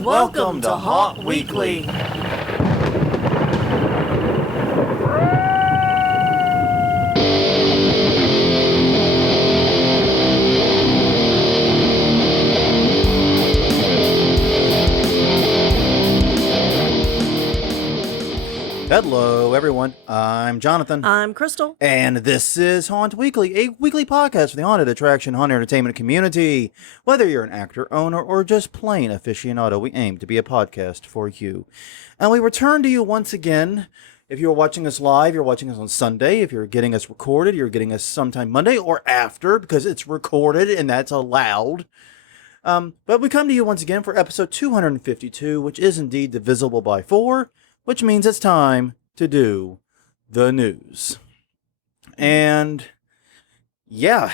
Welcome to Haunt Weekly. Hello, everyone. I'm Jonathan. I'm Crystal. And this is Haunt Weekly, a weekly podcast for the haunted attraction, haunted entertainment community. Whether you're an actor, owner, or just plain aficionado, we aim to be a podcast for you. And we return to you once again. If you're watching us live, you're watching us on Sunday. If you're getting us recorded, you're getting us sometime Monday or after, because it's recorded and that's allowed. But we come to you once again for episode 252, which is indeed divisible by 4. Which means it's time to do the news. And yeah.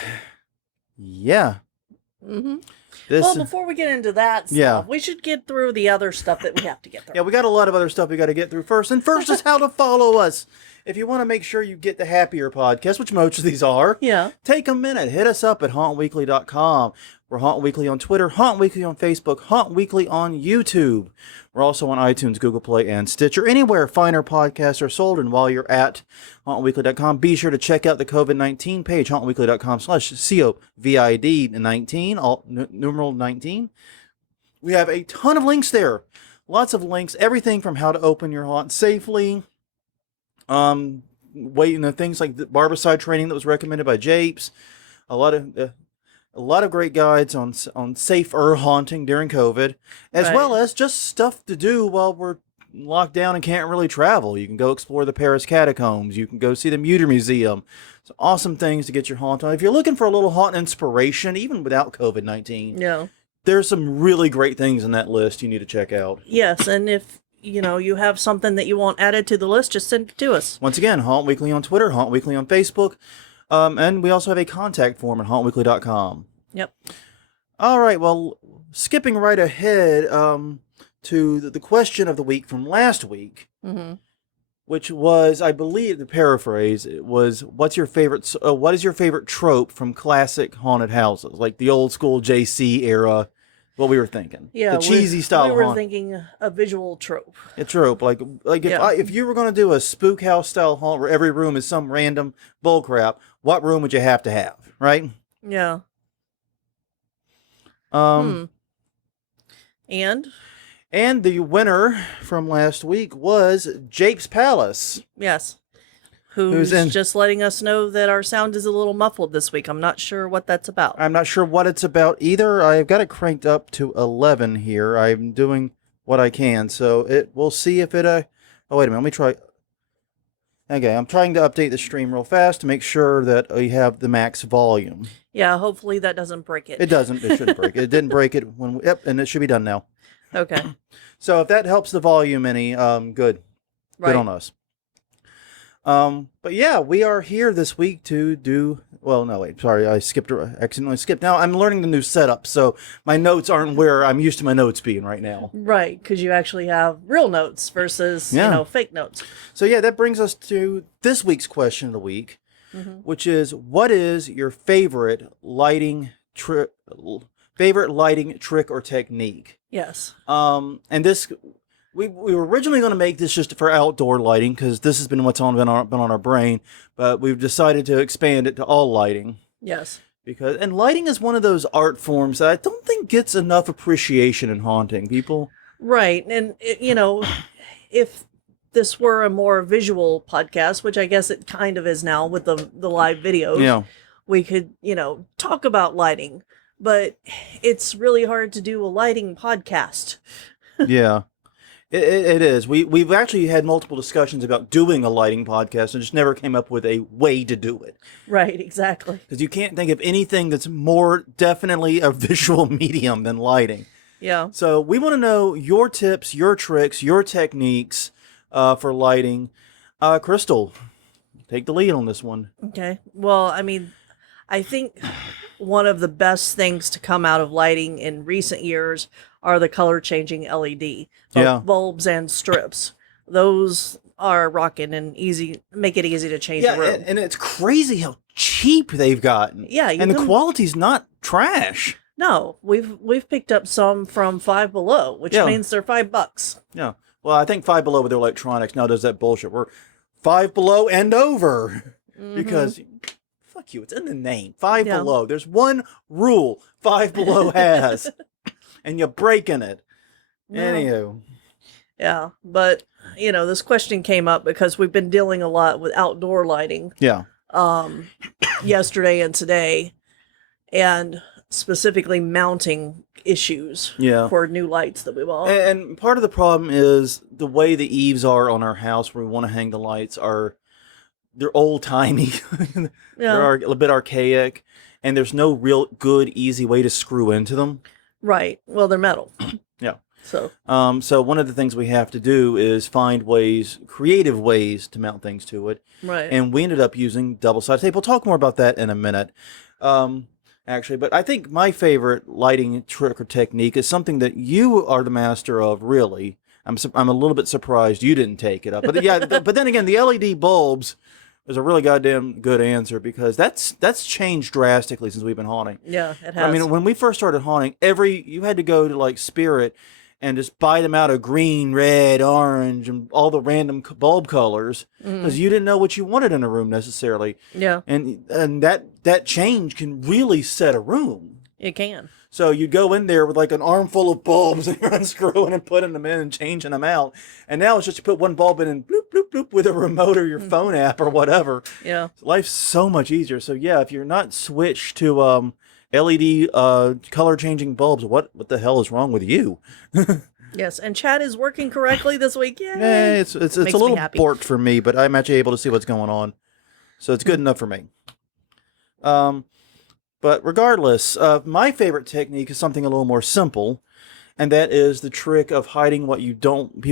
Mm-hmm. Well, before we get into that stuff, we should get through the other stuff that we have to get through. Yeah, we got a lot of other stuff we got to get through first. And first is how to follow us. If you want to make sure you get the Happier podcast, which most of these are, take a minute. Hit us up at hauntweekly.com. We're Haunt Weekly on Twitter, Haunt Weekly on Facebook, Haunt Weekly on YouTube. We're also on iTunes, Google Play, and Stitcher. Anywhere finer podcasts are sold. And while you're at hauntweekly.com, be sure to check out the COVID-19 page, hauntweekly.com/COVID-19, numeral 19. We have a ton of links there. Lots of links. Everything from how to open your haunt safely. Things like the barbicide training that was recommended by Japes. A lot of great guides on safer haunting during COVID, as well as just stuff to do while we're locked down and can't really travel. You can go explore the Paris catacombs. You can go see the Muter Museum. It's awesome things to get your haunt on. If you're looking for a little haunt inspiration, even without COVID-19, there's some really great things in that list you need to check out. Yes, and if you have something that you want added to the list, just send it to us. Once again, Haunt Weekly on Twitter, Haunt Weekly on Facebook. And we also have a contact form at hauntweekly.com. Yep. All right, well, skipping right ahead to the question of the week from last week, which was, I believe, the paraphrase, it was, what is your favorite trope from classic haunted houses, like the old school JC era, what we were thinking. Yeah, the cheesy style we were thinking a visual trope. A trope, like if you were going to do a spook house style haunt where every room is some random bullcrap, what room would you have to have, right? Yeah. And the winner from last week was Jape's Palace. Yes. Who's just letting us know that our sound is a little muffled this week. I'm not sure what that's about. I'm not sure what it's about either. I've got it cranked up to 11 here. I'm doing what I can, so we'll see if it oh, wait a minute, let me try. Okay, I'm trying to update the stream real fast to make sure that we have the max volume. Yeah, hopefully that doesn't break it. It doesn't. It shouldn't break it. It didn't break it when and it should be done now. Okay. So if that helps the volume any, good. Right. Good on us. But yeah, we are here this week to do, well, no, wait, sorry, I accidentally skipped. Now I'm learning the new setup, so my notes aren't where I'm used to my notes being right now. Right, because you actually have real notes versus, fake notes. So yeah, that brings us to this week's question of the week, which is, what is your favorite lighting trick or technique? Yes. And this... We were originally going to make this just for outdoor lighting because this has been what's been on our brain, but we've decided to expand it to all lighting. Yes. And lighting is one of those art forms that I don't think gets enough appreciation in haunting people. Right. And, if this were a more visual podcast, which I guess it kind of is now with the live videos, we could, talk about lighting, but it's really hard to do a lighting podcast. Yeah. It is. We've actually had multiple discussions about doing a lighting podcast and just never came up with a way to do it. Right, exactly. Because you can't think of anything that's more definitely a visual medium than lighting. Yeah. So we want to know your tips, your tricks, your techniques for lighting. Crystal, take the lead on this one. Okay. Well, I think one of the best things to come out of lighting in recent years are the color changing LED, bulbs and strips. Those are rocking and make it easy to change the room. And it's crazy how cheap they've gotten. Yeah. And the quality's not trash. No, we've picked up some from Five Below, which means they're $5. Yeah. Well, I think Five Below with their electronics now does that bullshit. We're Five Below and over. Because fuck you, it's in the name. Five Below. There's one rule Five Below has. And you're breaking it. No. Anywho. Yeah, but this question came up because we've been dealing a lot with outdoor lighting. Yeah. Yesterday and today, and specifically mounting issues for new lights that we bought. And part of the problem is the way the eaves are on our house where we want to hang the lights they're old-timey. They're a bit archaic, and there's no real good, easy way to screw into them. Right. Well, they're metal. Yeah. So one of the things we have to do is find creative ways to mount things to it. Right. And we ended up using double-sided tape. We'll talk more about that in a minute. Actually, but I think my favorite lighting trick or technique is something that you are the master of, really. I'm a little bit surprised you didn't take it up. But but then again, the LED bulbs is a really goddamn good answer because that's changed drastically since we've been haunting. Yeah, it has. I mean, when we first started haunting, you had to go to like Spirit and just buy them out of green, red, orange, and all the random bulb colors because you didn't know what you wanted in a room necessarily. Yeah. And that change can really set a room. It can. So you go in there with like an armful of bulbs and you're unscrewing and putting them in and changing them out. And now it's just you put one bulb in and bloop, bloop, bloop with a remote or your phone app or whatever. Yeah. Life's so much easier. So yeah, if you're not switched to LED color changing bulbs, what the hell is wrong with you? Yes, and chat is working correctly this week. Yay! Yeah, it's a little borked for me, but I'm actually able to see what's going on. So it's good enough for me. But regardless, my favorite technique is something a little more simple, and that is the trick of hiding what you don't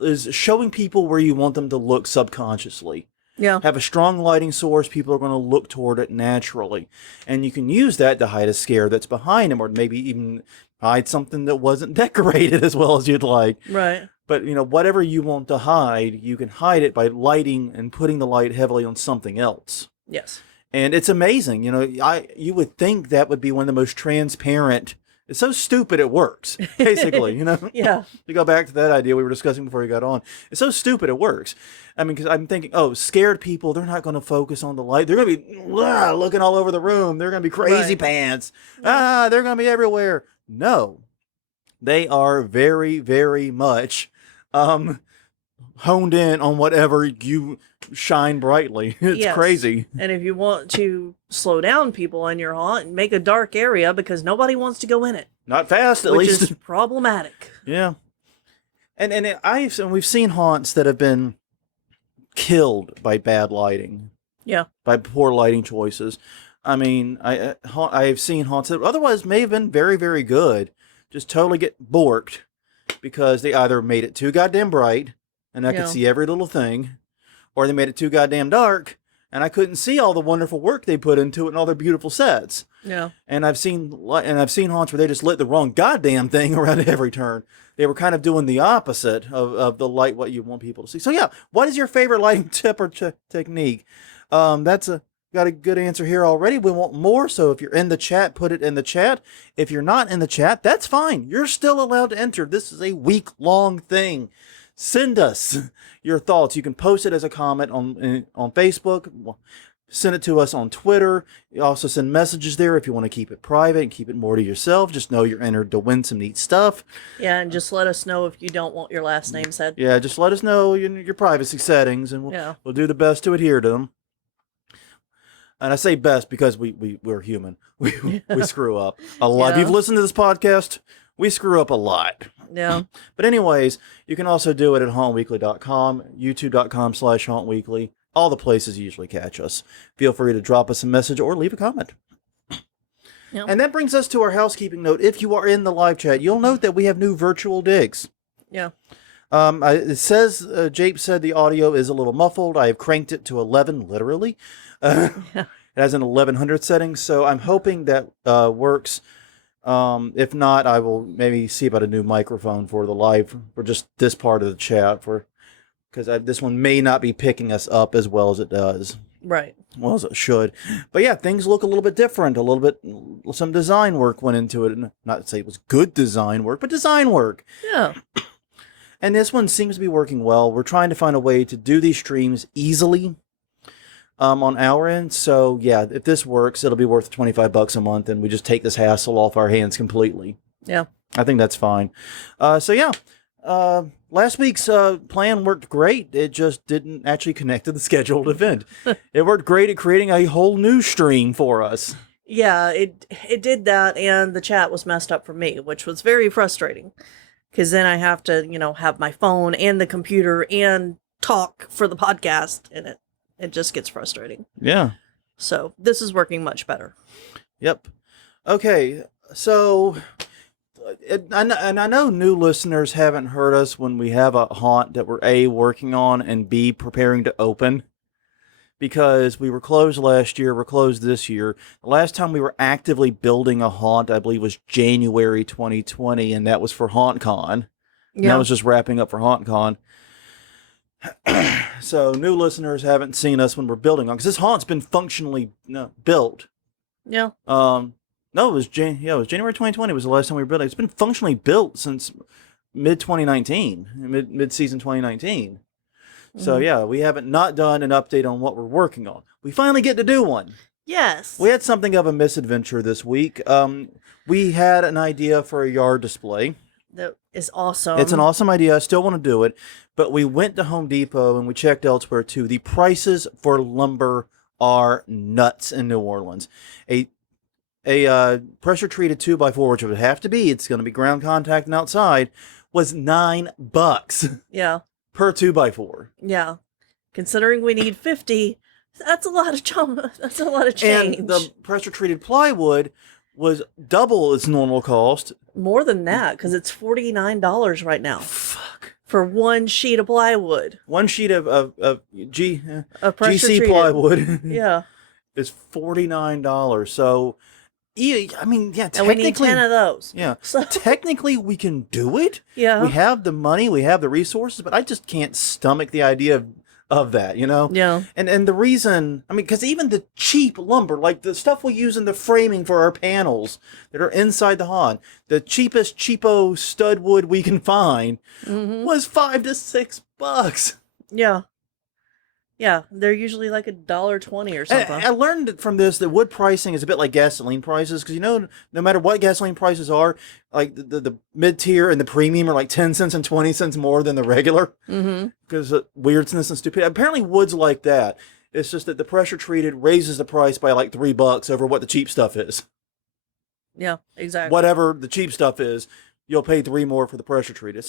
is showing people where you want them to look subconsciously. Yeah. Have a strong lighting source, people are going to look toward it naturally. And you can use that to hide a scare that's behind them, or maybe even hide something that wasn't decorated as well as you'd like. Right. But, whatever you want to hide, you can hide it by lighting and putting the light heavily on something else. Yes. And it's amazing. You would think that would be one of the most transparent. It's so stupid it works, basically, Yeah. To go back to that idea we were discussing before you got on. It's so stupid it works. I mean, because I'm thinking, scared people, they're not going to focus on the light. They're going to be looking all over the room. They're going to be crazy pants. They're going to be everywhere. No. They are very, very much honed in on whatever you shine brightly. It's crazy. And if you want to slow down people in your haunt, make a dark area because nobody wants to go in it. Not fast, at least. Which is problematic. Yeah. And we've seen haunts that have been killed by bad lighting. Yeah. By poor lighting choices. I mean, I've seen haunts that otherwise may have been very, very good, just totally get borked because they either made it too goddamn bright and I could see every little thing, or they made it too goddamn dark and I couldn't see all the wonderful work they put into it and all their beautiful sets. Yeah. And I've seen haunts where they just lit the wrong goddamn thing around every turn. They were kind of doing the opposite of the light what you want people to see. So yeah, what is your favorite lighting tip or technique? Got a good answer here already. We want more, so if you're in the chat, put it in the chat. If you're not in the chat, that's fine. You're still allowed to enter. This is a week-long thing. Send us your thoughts. You can post it as a comment on Facebook. Send it to us on Twitter. You also send messages there if you want to keep it private and keep it more to yourself. Just know you're entered to win some neat stuff. Yeah, and just let us know if you don't want your last name said. Yeah, just let us know your privacy settings, and we'll do the best to adhere to them. And I say best because we're human. We screw up a lot. If you've listened to this podcast, we screw up a lot. Yeah. But anyways, you can also do it at hauntweekly.com, youtube.com/hauntweekly. All the places you usually catch us. Feel free to drop us a message or leave a comment. Yep. And that brings us to our housekeeping note. If you are in the live chat, you'll note that we have new virtual digs. Yeah. It says, Jape said the audio is a little muffled. I have cranked it to 11, literally. It has an 1100 setting, so I'm hoping that works. If not, I will maybe see about a new microphone for the live, for just this part of the chat, because this one may not be picking us up as well as it does. Right. Well, as it should. But yeah, things look a little bit different. A little bit, some design work went into it. Not to say it was good design work, but design work. Yeah. And this one seems to be working well. We're trying to find a way to do these streams easily on our end. So yeah, if this works, it'll be worth $25 a month, and we just take this hassle off our hands completely. Yeah. I think that's fine. So yeah, last week's plan worked great. It just didn't actually connect to the scheduled event. It worked great at creating a whole new stream for us. Yeah, it did that, and the chat was messed up for me, which was very frustrating. Because then I have to, have my phone and the computer and talk for the podcast, and it just gets frustrating. Yeah. So this is working much better. Yep. Okay, so... And I know new listeners haven't heard us when we have a haunt that we're A, working on, and B, preparing to open. Because we were closed last year, we're closed this year. The last time we were actively building a haunt, I believe, was January 2020, and that was for HauntCon. And that was just wrapping up for HauntCon. So new listeners haven't seen us when we're building on, because this haunt's been functionally built. Yeah. No, it was January 2020 was the last time we were building. It's been functionally built since mid-2019, mid-season 2019. So yeah, we haven't not done an update on what we're working on. We finally get to do one. Yes. We had something of a misadventure this week. We had an idea for a yard display. That is awesome. It's an awesome idea. I still want to do it. But we went to Home Depot and we checked elsewhere too. The prices for lumber are nuts in New Orleans. A pressure-treated 2x4, which it would have to be, it's going to be ground contact and outside, was $9. Yeah. Per 2x4. Yeah. Considering we need 50, that's a lot of that's a lot of change. And the pressure-treated plywood was double its normal cost. More than that, because it's $49 right now. Fuck. For one sheet of plywood. One sheet of GC plywood. Yeah. Is $49. So... I mean, yeah, technically... And we need 10 of those. Yeah. So. Technically, we can do it. Yeah. We have the money, we have the resources, but I just can't stomach the idea of that, Yeah. And the reason, I mean, because even the cheap lumber, like the stuff we use in the framing for our panels that are inside the haunt, the cheapest cheapo stud wood we can find was $5 to $6. Yeah. Yeah, they're usually like $1.20 or something. I learned from this that wood pricing is a bit like gasoline prices, because no matter what gasoline prices are, like the mid-tier and the premium are like 10 cents and 20 cents more than the regular, because of weirdness and stupidity. Apparently wood's like that. It's just that the pressure treated raises the price by like $3 over what the cheap stuff is. Yeah, exactly. Whatever the cheap stuff is, you'll pay $3 more for the pressure treated.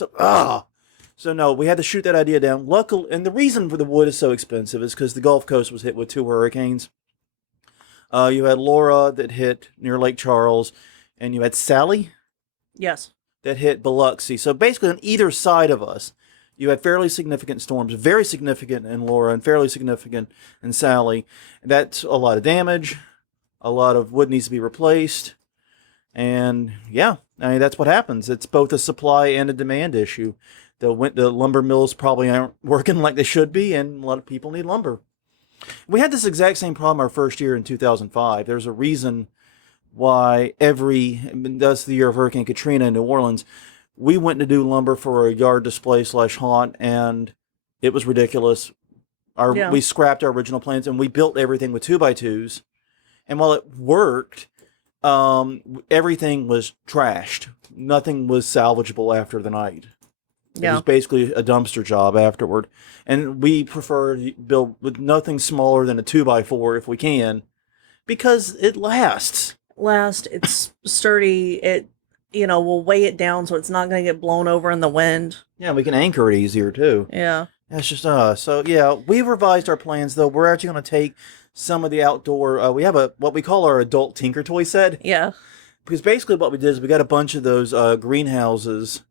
So no, we had to shoot that idea down. Luckily, and the reason for the wood is so expensive is because the Gulf Coast was hit with 2 hurricanes. You had Laura that hit near Lake Charles, and you had Sally. Yes. That hit Biloxi. So basically on either side of us, you had fairly significant storms, very significant in Laura and fairly significant in Sally. That's a lot of damage. A lot of wood needs to be replaced. And yeah, I mean, that's what happens. It's both a supply and a demand issue. The lumber mills probably aren't working like they should be, and a lot of people need lumber. We had this exact same problem our first year in 2005. There's a reason why that's the year of Hurricane Katrina in New Orleans. We went to do lumber for a yard display / haunt, and it was ridiculous. We scrapped our original plans, and we built everything with 2x2s. And while it worked, everything was trashed. Nothing was salvageable after the night. It was basically a dumpster job afterward. And we prefer to build with nothing smaller than a 2x4 if we can, because it lasts. It's sturdy. It, we'll weigh it down so it's not going to get blown over in the wind. Yeah, we can anchor it easier too. Yeah. That's just So yeah, we've revised our plans though. We're actually going to take some of the outdoor, we have what we call our adult Tinker Toy set. Yeah. Because basically what we did is we got a bunch of those greenhouses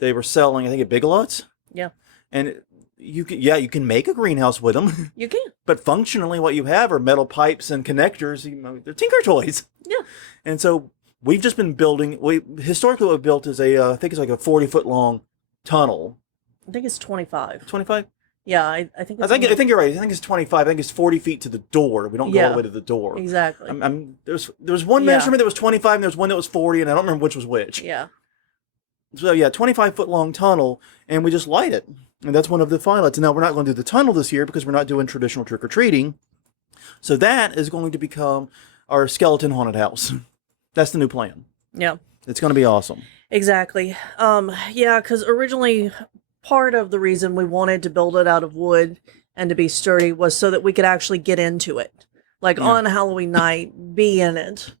they were selling, I think, at Big Lots. Yeah. And you can make a greenhouse with them. You can. But functionally what you have are metal pipes and connectors. They're Tinker Toys. Yeah. And so we've just been building, historically what we built is I think it's like a 40-foot long tunnel. I think it's 25. 25? Yeah, I think it's I think you're right. I think it's 25. I think it's 40 feet to the door. We don't go all the way to the door. Exactly. There was one measurement that was 25, and there was one that was 40, and I don't remember which was which. Yeah. So yeah, 25-foot long tunnel, and we just light it. And that's one of the highlights. And now we're not going to do the tunnel this year because we're not doing traditional trick-or-treating. So that is going to become our skeleton haunted house. That's the new plan. Yeah. It's going to be awesome. Exactly. Yeah, because originally part of the reason we wanted to build it out of wood and to be sturdy was so that we could actually get into it. Like on Halloween night, be in it,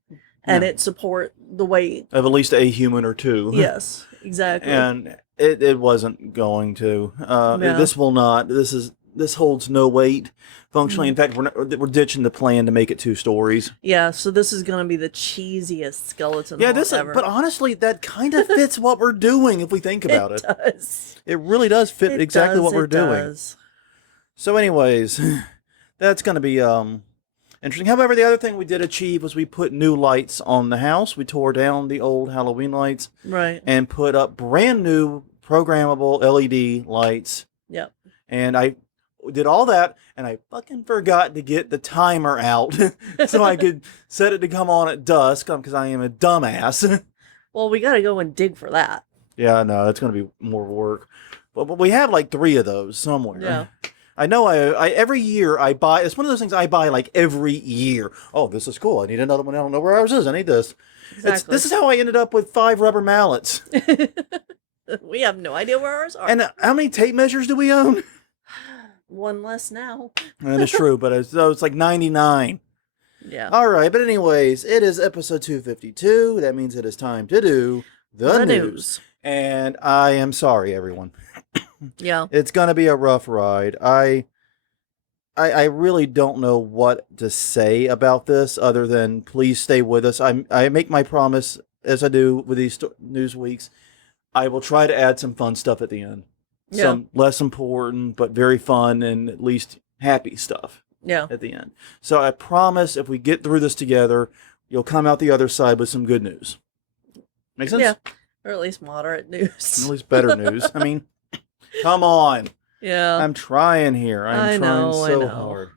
and it support the weight. Of at least a human or two. Yes, exactly. And it wasn't going to. This will not. This holds no weight functionally. In fact, we're ditching the plan to make it 2 stories. Yeah, so this is going to be the cheesiest skeleton ever. But honestly, that kind of fits what we're doing if we think about it. It does. It really does fit exactly what we're doing. Does. So anyways, that's going to be interesting. However, the other thing we did achieve was we put new lights on the house. We tore down the old Halloween lights. Right. And put up brand new programmable LED lights. Yep. And I did all that, and I fucking forgot to get the timer out so I could set it to come on at dusk because I am a dumbass. Well, we got to go and dig for that. Yeah, no, that's going to be more work. But we have like 3 of those somewhere. Yeah. I know I every year I buy, it's one of those things I buy like every year. Oh, this is cool. I need another one. I don't know where ours is. I need this. Exactly. This is how I ended up with 5 rubber mallets. We have no idea where ours are. And how many tape measures do we own? One less now. That is true, but it's like 99. Yeah. All right, but anyways, it is episode 252. That means it is time to do the news. And I am sorry, everyone. Yeah. It's going to be a rough ride. I really don't know what to say about this other than please stay with us. I make my promise, as I do with these news weeks, I will try to add some fun stuff at the end. Yeah. Some less important, but very fun and at least happy stuff. Yeah. At the end. So I promise if we get through this together, you'll come out the other side with some good news. Make sense? Yeah. Or at least moderate news. At least better news. I mean, come on. Yeah. I'm trying here. I'm trying so hard.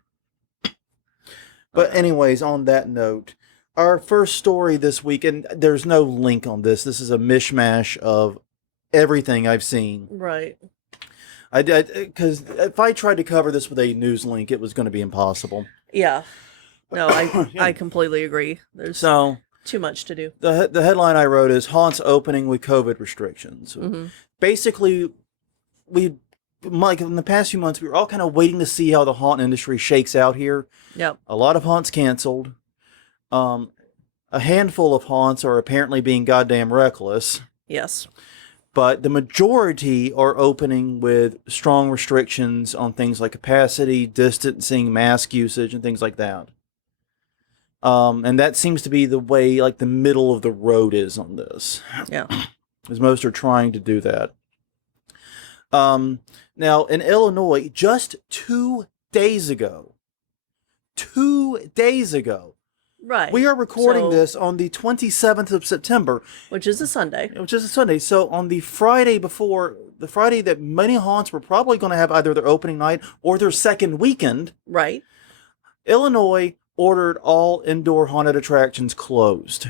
But anyways, on that note, our first story this week, and there's no link on this. This is a mishmash of everything I've seen. Right. Because if I tried to cover this with a news link, it was going to be impossible. Yeah. No, I completely agree. There's too much to do. The headline I wrote is Haunts Opening with COVID Restrictions. Mm-hmm. Basically, Mike, in the past few months, we were all kind of waiting to see how the haunt industry shakes out here. Yep. A lot of haunts canceled. A handful of haunts are apparently being goddamn reckless. Yes. But the majority are opening with strong restrictions on things like capacity, distancing, mask usage, and things like that. And that seems to be the way, like the middle of the road is on this. Yeah. As most are trying to do that. Now, in Illinois, just 2 days ago, right. We are recording this on the 27th of September. Which is a Sunday. So on the Friday before, the Friday that many haunts were probably going to have either their opening night or their second weekend. Right. Illinois ordered all indoor haunted attractions closed.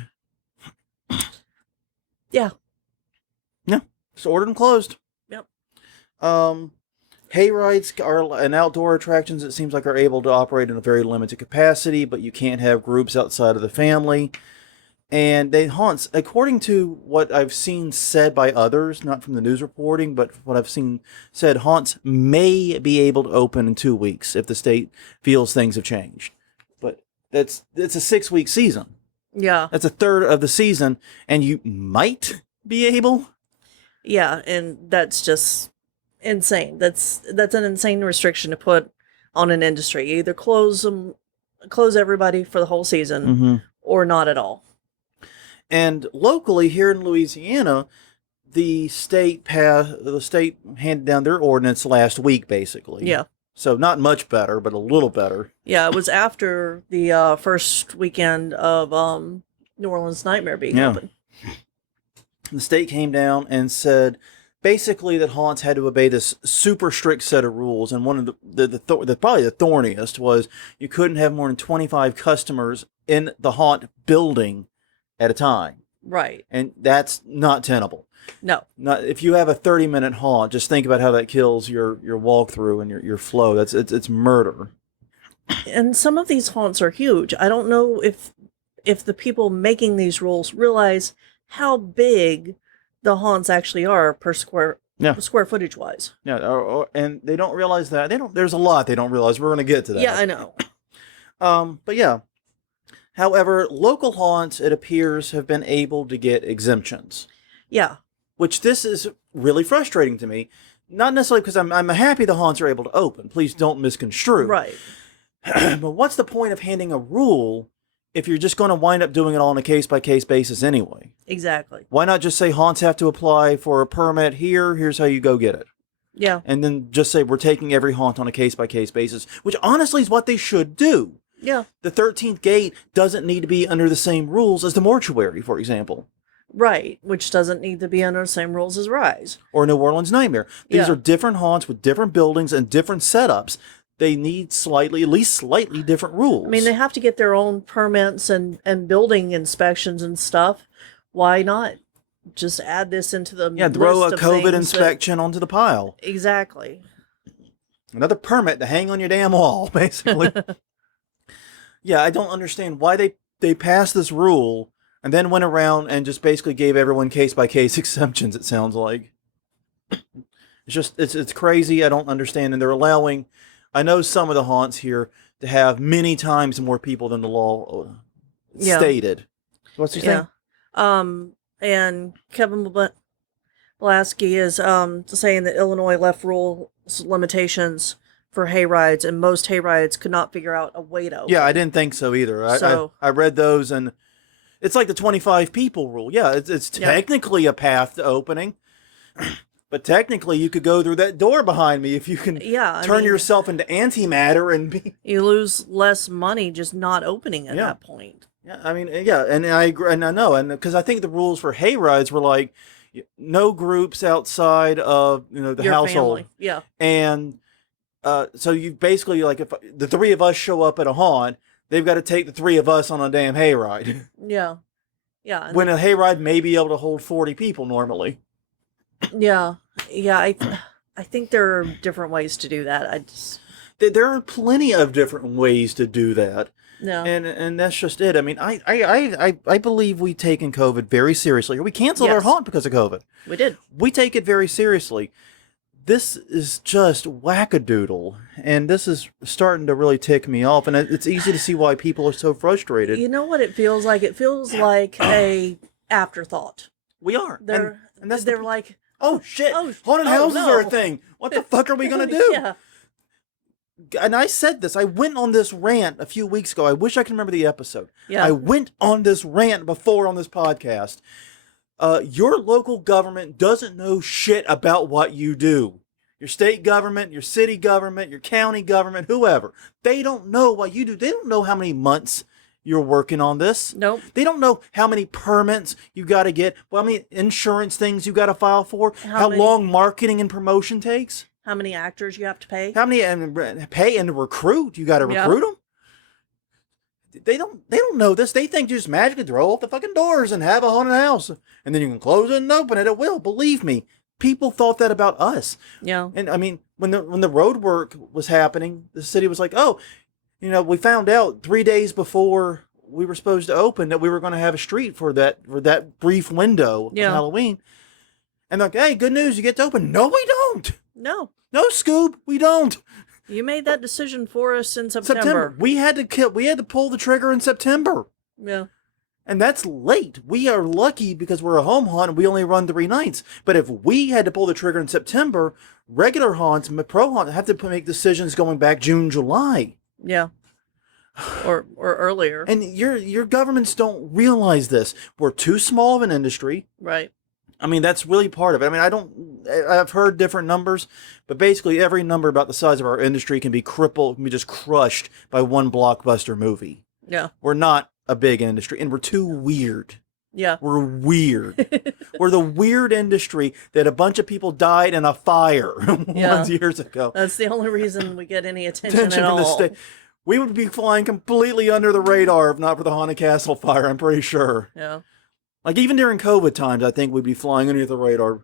Yeah. Yeah. Just ordered them closed. Yep. Hayrides and outdoor attractions, it seems like, are able to operate in a very limited capacity, but you can't have groups outside of the family. And haunts, according to what I've seen said by others, not from the news reporting, but what I've seen said, haunts may be able to open in 2 weeks if the state feels things have changed. But it's a 6-week season. Yeah. That's a third of the season, and you might be able. Yeah, and that's just insane. That's an insane restriction to put on an industry. You either close everybody for the whole season, or not at all. And locally here in Louisiana, the state handed down their ordinance last week, basically. Yeah. So not much better, but a little better. Yeah, it was after the first weekend of New Orleans Nightmare being open. The state came down and said basically that haunts had to obey this super strict set of rules, and one of the probably the thorniest was you couldn't have more than 25 customers in the haunt building at a time. Right. And that's not tenable. No. Not if you have a 30-minute haunt, just think about how that kills your walkthrough and your flow. It's murder. And some of these haunts are huge. I don't know if the people making these rules realize how big the haunts actually are per square footage wise. Yeah, and they don't realize that. There's a lot they don't realize. We're going to get to that. Yeah, I know. But yeah. However, local haunts, it appears, have been able to get exemptions. Yeah. Which this is really frustrating to me. Not necessarily because I'm happy the haunts are able to open. Please don't misconstrue. Right. But what's the point of handing a rule if you're just going to wind up doing it all on a case-by-case basis anyway? Exactly. Why not just say haunts have to apply for a permit here, here's how you go get it? Yeah. And then just say we're taking every haunt on a case-by-case basis, which honestly is what they should do. Yeah. The 13th gate doesn't need to be under the same rules as the mortuary, for example. Right, which doesn't need to be under the same rules as Rise. Or New Orleans Nightmare. These Yeah. are different haunts with different buildings and different setups. They need at least slightly different rules. I mean, they have to get their own permits and building inspections and stuff. Why not just add this into the throw list a of COVID things inspection onto the pile. Exactly. Another permit to hang on your damn wall, basically. Yeah, I don't understand why they passed this rule and then went around and just basically gave everyone case-by-case exemptions, it sounds like. It's crazy. I don't understand. And they're allowing, I know some of the haunts here, to have many times more people than the law stated. What's your thing? And Kevin Blasky is saying that Illinois left rules limitations for hayrides, and most hayrides could not figure out a way to open. Yeah, I didn't think so either. I read those, and it's like the 25 people rule. Yeah, it's technically a path to opening, but technically you could go through that door behind me if you can turn yourself into antimatter and be... You lose less money just not opening at that point. Yeah, I mean, yeah, and I agree, and I know, and because I think the rules for hayrides were like, no groups outside of the Your household. Family. Yeah. And so you basically, like, if the three of us show up at a haunt, they've got to take the three of us on a damn hayride. Yeah. Yeah. When a hayride may be able to hold 40 people normally. Yeah. Yeah. I think there are different ways to do that. There are plenty of different ways to do that. No. And that's just it. I mean, I believe we've taken COVID very seriously. We canceled our haunt because of COVID. We did. We take it very seriously. This is just wackadoodle, and this is starting to really tick me off, and it's easy to see why people are so frustrated. You know what it feels like? It feels like a afterthought. We are. And that's they're like, oh shit, haunted houses are a thing. What the fuck are we going to do? Yeah. And I said this. I went on this rant a few weeks ago. I wish I could remember the episode. Yeah. I went on this rant before on this podcast. Your local government doesn't know shit about what you do. Your state government, your city government, your county government, whoever. They don't know what you do. They don't know how many months you're working on this. Nope. They don't know how many permits you got to get. Well, I mean, insurance things you got to file for. How long marketing and promotion takes. How many actors you have to pay? How many pay and recruit? You got to recruit them. They don't know this. They think you just magically throw off the fucking doors and have a haunted house, and then you can close it and open it at will. Believe me, people thought that about us. Yeah. And I mean, when the road work was happening, the city was like, oh, we found out 3 days before we were supposed to open that we were going to have a street for that brief window of Halloween. And like, hey, good news, you get to open. No, we don't. No, Scoob, we don't. You made that decision for us in September. We had to pull the trigger in September. Yeah. And that's late. We are lucky because we're a home haunt and we only run 3 nights. But if we had to pull the trigger in September, regular haunts, pro haunts have to make decisions going back June, July. Yeah. Or earlier. And your governments don't realize this. We're too small of an industry. Right. I mean, that's really part of it. I mean, I've heard different numbers, but basically every number about the size of our industry can be just crushed by one blockbuster movie. Yeah. We're not a big industry, and we're too weird. Yeah. We're weird. We're the weird industry that a bunch of people died in a fire once years ago. That's the only reason we get any attention at all. From the state. We would be flying completely under the radar if not for the Haunted Castle fire, I'm pretty sure. Yeah. Like, even during COVID times, I think we'd be flying underneath the radar.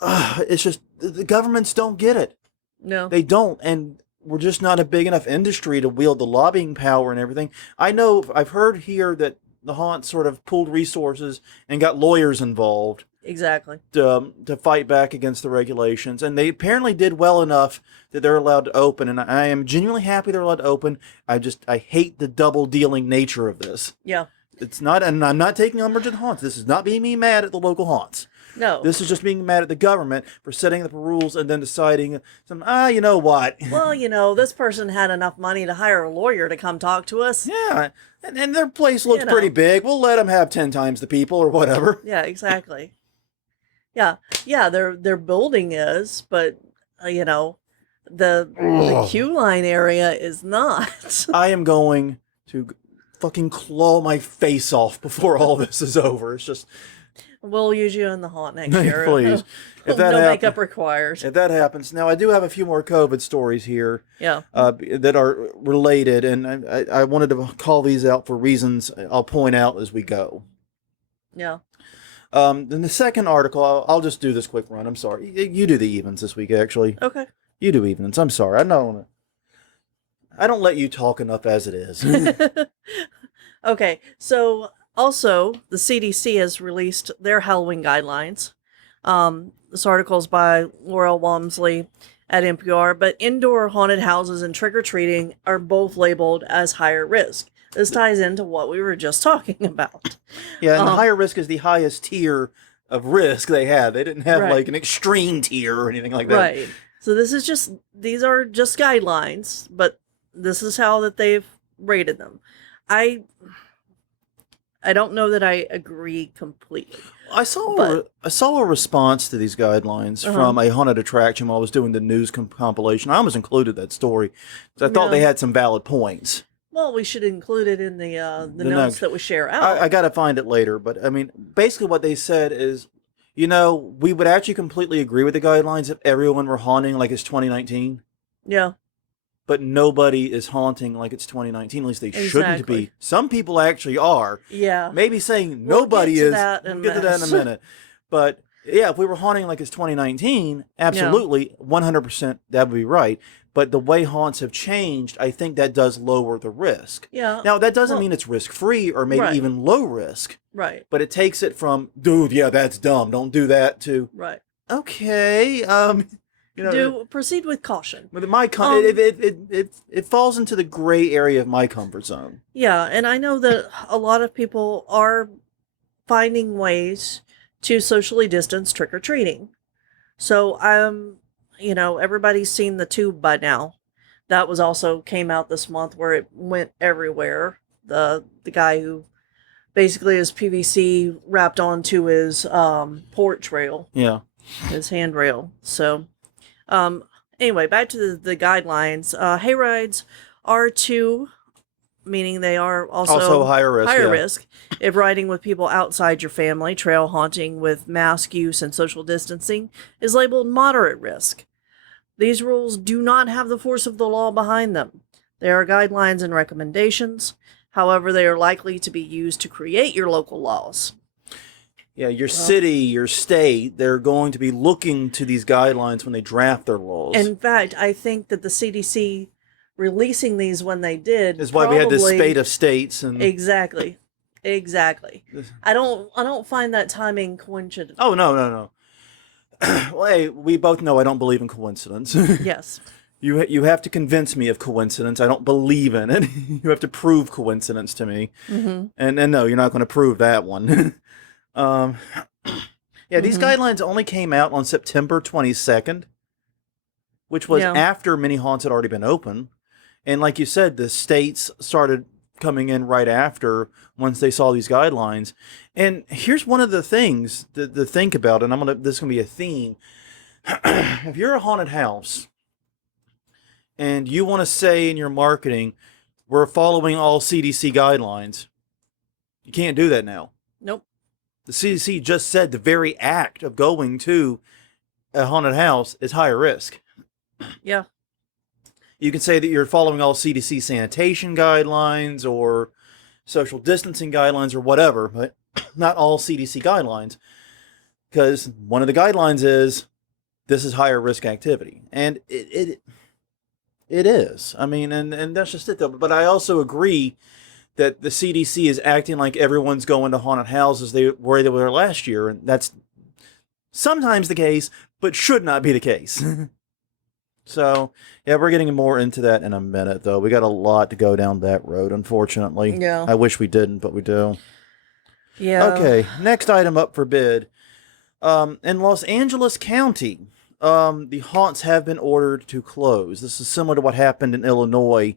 It's just, the governments don't get it. No. They don't, and we're just not a big enough industry to wield the lobbying power and everything. I've heard here that the haunts sort of pooled resources and got lawyers involved. Exactly. To fight back against the regulations. And they apparently did well enough that they're allowed to open. And I am genuinely happy they're allowed to open. I hate the double dealing nature of this. Yeah. It's not, and I'm not taking umbrage at the haunts. This is not being me mad at the local haunts. No. This is just being mad at the government for setting up rules and then deciding, you know what? Well, this person had enough money to hire a lawyer to come talk to us. Yeah. And their place looks pretty big. We'll let them have 10 times the people or whatever. Yeah, exactly. Yeah, their building is, but the queue line area is not. I am going to fucking claw my face off before all this is over. It's just. We'll use you in the haunt next year. Please. If that no makeup required. If that happens. Now, I do have a few more COVID stories here. Yeah. That are related, and I wanted to call these out for reasons I'll point out as we go. Yeah. Then the second article, I'll just do this quick run. I'm sorry. You do the evens this week, actually. Okay. You do evens. I'm sorry. I don't let you talk enough as it is. Okay. So, also, the CDC has released their Halloween guidelines. This article is by Laurel Walmsley at NPR, but indoor haunted houses and trick-or-treating are both labeled as higher risk. This ties into what we were just talking about. Yeah, and the higher risk is the highest tier of risk they had. They didn't have like an extreme tier or anything like that. Right. So these are just guidelines, but this is how that they've rated them. I don't know that I agree completely. I saw a response to these guidelines from a haunted attraction while I was doing the news compilation. I almost included that story because I thought they had some valid points. Well, we should include it in the notes that we share out. I got to find it later, but I mean, basically what they said is, we would actually completely agree with the guidelines if everyone were haunting like it's 2019. Yeah. But nobody is haunting like it's 2019. At least they shouldn't be. Some people actually are. Yeah. Maybe saying nobody is. We'll get to that in a minute. But yeah, if we were haunting like it's 2019, absolutely, 100% that would be right. But the way haunts have changed, I think that does lower the risk. Yeah. Now, that doesn't mean it's risk-free or maybe even low risk. Right. But it takes it from, dude, yeah, that's dumb. Don't do that, to, okay, proceed with caution. With it falls into the gray area of my comfort zone. Yeah, and I know that a lot of people are finding ways to socially distance trick-or-treating. So, everybody's seen the tube by now. That was also came out this month where it went everywhere. The guy who basically has PVC wrapped onto his porch rail. Yeah. His handrail. So, anyway, back to the guidelines. Hayrides are too, meaning they are also higher risk if riding with people outside your family. Trail haunting with mask use and social distancing is labeled moderate risk. These rules do not have the force of the law behind them. They are guidelines and recommendations. However, they are likely to be used to create your local laws. Yeah, your city, your state, they're going to be looking to these guidelines when they draft their laws. In fact, I think that the CDC releasing these when they did is why we had this spate of states. And Exactly. I don't find that timing coincidental. Oh, no. Well, hey, we both know I don't believe in coincidence. Yes. You have to convince me of coincidence. I don't believe in it. You have to prove coincidence to me. Mm-hmm. And no, you're not going to prove that one. These guidelines only came out on September 22nd, which was after many haunts had already been open. And like you said, the states started coming in right after once they saw these guidelines. And here's one of the things to think about, and this is going to be a theme. If you're a haunted house and you want to say in your marketing, we're following all CDC guidelines, you can't do that now. Nope. The CDC just said the very act of going to a haunted house is higher risk. Yeah. You can say that you're following all CDC sanitation guidelines or social distancing guidelines or whatever, but not all CDC guidelines. Because one of the guidelines is this is higher risk activity. And it is. I mean, and that's just it though. But I also agree that the CDC is acting like everyone's going to haunted houses where they were last year. And that's sometimes the case, but should not be the case. So, yeah, we're getting more into that in a minute, though. We got a lot to go down that road, unfortunately. Yeah. I wish we didn't, but we do. Yeah. Okay, next item up for bid. In Los Angeles County, the haunts have been ordered to close. This is similar to what happened in Illinois.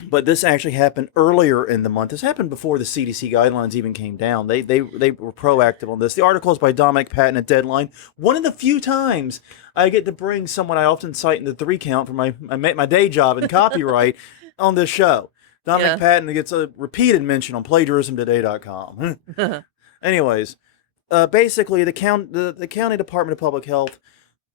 But this actually happened earlier in the month. This happened before the CDC guidelines even came down. They were proactive on this. The article is by Dominic Patton at Deadline. One of the few times I get to bring someone I often cite in the 3 count for my day job in copyright on this show. Dominic Patton gets a repeated mention on plagiarismtoday.com. Anyways, basically the county Department of Public Health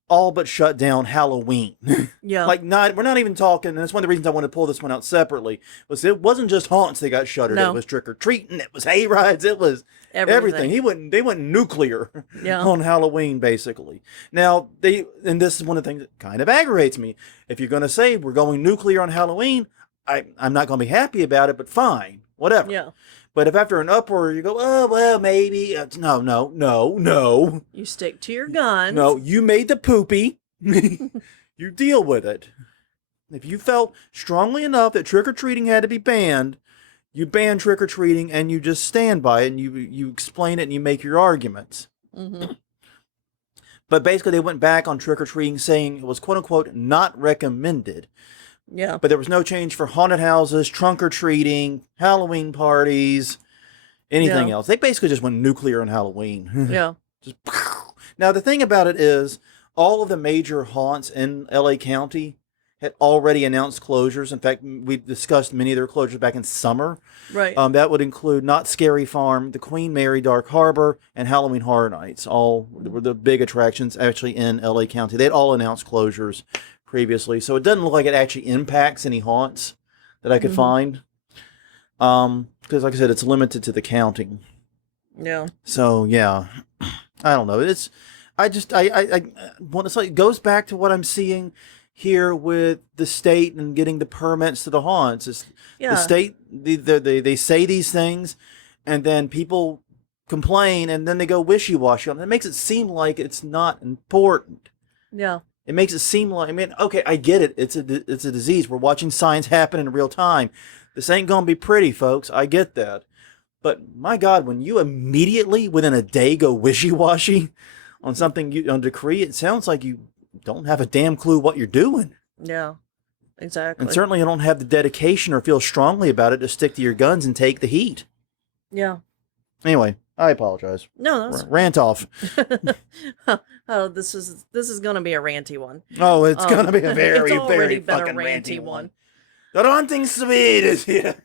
all but shut down Halloween. Yeah. We're not even talking, and that's one of the reasons I wanted to pull this one out separately, was it wasn't just haunts that got shuttered. No. It was trick-or-treating, it was hay rides, it was everything. They went nuclear on Halloween, basically. Now, and this is one of the things that kind of aggravates me. If you're going to say we're going nuclear on Halloween, I'm not going to be happy about it, but fine, whatever. Yeah. But if after an uproar you go, oh, well, maybe. No. You stick to your guns. No, you made the poopy. You deal with it. If you felt strongly enough that trick-or-treating had to be banned, you ban trick-or-treating and you just stand by it and you explain it and you make your arguments. Mm-hmm. But basically they went back on trick-or-treating saying it was quote-unquote not recommended. Yeah. But there was no change for haunted houses, trunk-or-treating, Halloween parties, anything else. They basically just went nuclear on Halloween. Yeah. Just, now, the thing about it is, all of the major haunts in LA County had already announced closures. In fact, we discussed many of their closures back in summer. Right. That would include Not Scary Farm, the Queen Mary Dark Harbor, and Halloween Horror Nights. All were the big attractions actually in LA County. They'd all announced closures previously, so it doesn't look like it actually impacts any haunts that I could find. Because, like I said, it's limited to the county. Yeah. So yeah, I don't know. It's it goes back to what I'm seeing here with the state and getting the permits to the haunts. The state they say these things, and then people complain, and then they go wishy-washy on it. It makes it seem like it's not important. Yeah. It makes it seem like, I mean, okay, I get it. It's a disease. We're watching science happen in real time. This ain't gonna be pretty, folks. I get that. But my God, when you immediately, within a day, go wishy-washy on something on decree, it sounds like you don't have a damn clue what you're doing. Yeah, exactly. And certainly you don't have the dedication or feel strongly about it to stick to your guns and take the heat. Yeah. Anyway, I apologize. No, that's rant off. Oh, this is gonna be a ranty one. Oh, it's gonna be a very, it's already very been fucking a ranty ranty one. The haunting sweet is here.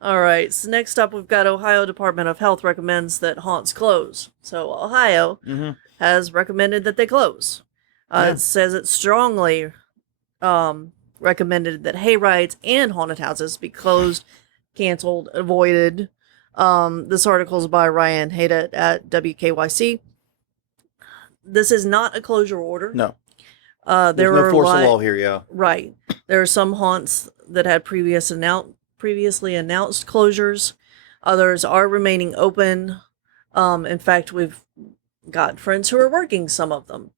All right. So next up, we've got Ohio Department of Health recommends that haunts close. So Ohio has recommended that they close. It says it strongly recommended that hay rides and haunted houses be closed, canceled, avoided. This article is by Ryan Hayda at WKYC. This is not a closure order. No. There There's no force of law here, yeah. Right. There are some haunts that had previously announced closures. Others are remaining open. In fact, we've got friends who are working some of them.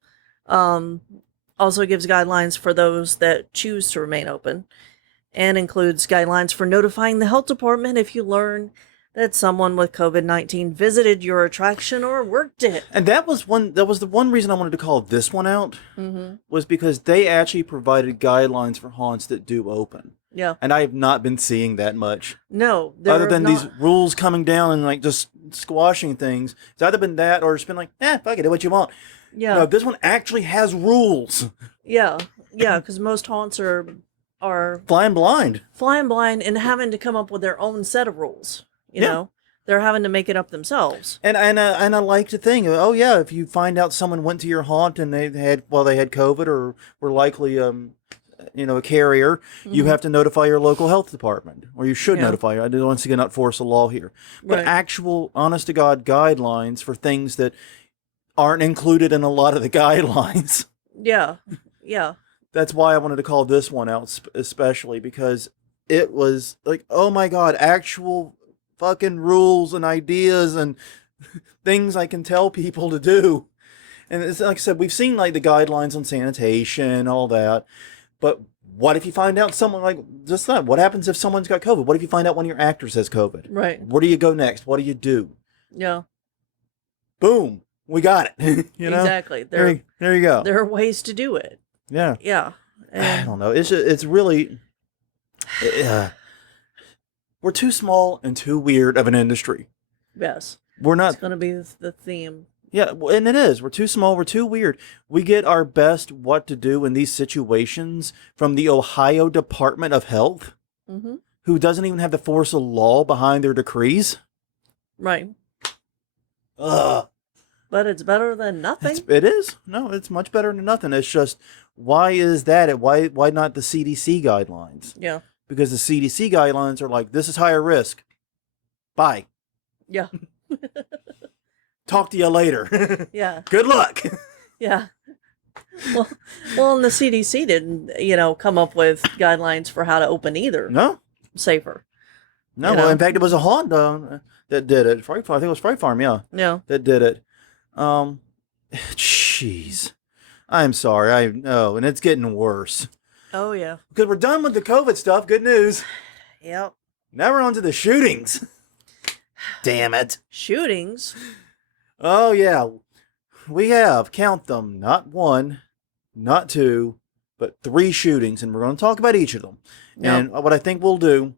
Also gives guidelines for those that choose to remain open, and includes guidelines for notifying the health department if you learn that someone with COVID-19 visited your attraction or worked it. And that was the one reason I wanted to call this one out, was because they actually provided guidelines for haunts that do open. Yeah. And I have not been seeing that much. No. Other than these rules coming down and like just squashing things. It's either been that or it's been like, fuck it, do what you want. Yeah. No, this one actually has rules. Yeah. Yeah, because most haunts are flying blind and having to come up with their own set of rules. You know, they're having to make it up themselves. And I like to think, oh yeah, if you find out someone went to your haunt and they had COVID or were likely a carrier, you have to notify your local health department, or you should notify. I do, once again, not force a law here, but actual honest to God guidelines for things that aren't included in a lot of the guidelines. Yeah. That's why I wanted to call this one out especially, because it was like, oh my God, actual fucking rules and ideas and things I can tell people to do. And it's like I said, we've seen like the guidelines on sanitation, all that. But what if you find out someone like just that? What happens if someone's got COVID? What if you find out one of your actors has COVID? Right. Where do you go next? What do you do? Yeah. Boom. We got it. You know? Exactly. There you go. There are ways to do it. Yeah. Yeah. I don't know. It's really... we're too small and too weird of an industry. Yes. We're not... It's going to be the theme. Yeah, and it is. We're too small. We're too weird. We get our best what to do in these situations from the Ohio Department of Health, who doesn't even have the force of law behind their decrees. Right. Ugh. But it's better than nothing. It is. No, it's much better than nothing. It's just, why is that? Why not the CDC guidelines? Yeah. Because the CDC guidelines are like, this is higher risk. Bye. Yeah. Talk to you later. Yeah. Good luck. Yeah. Well, and the CDC didn't, come up with guidelines for how to open either. No. Safer. No. Well, in fact, it was a Honda that did it. I think it was Fright Farm, yeah. Yeah. That did it. Jeez. I'm sorry. I know, and it's getting worse. Oh, yeah. Because we're done with the COVID stuff. Good news. Yep. Now we're on to the shootings. Damn it. Shootings? Oh, yeah. We have, count them, not one, not two, but 3 shootings, and we're going to talk about each of them. Yep. And what I think we'll do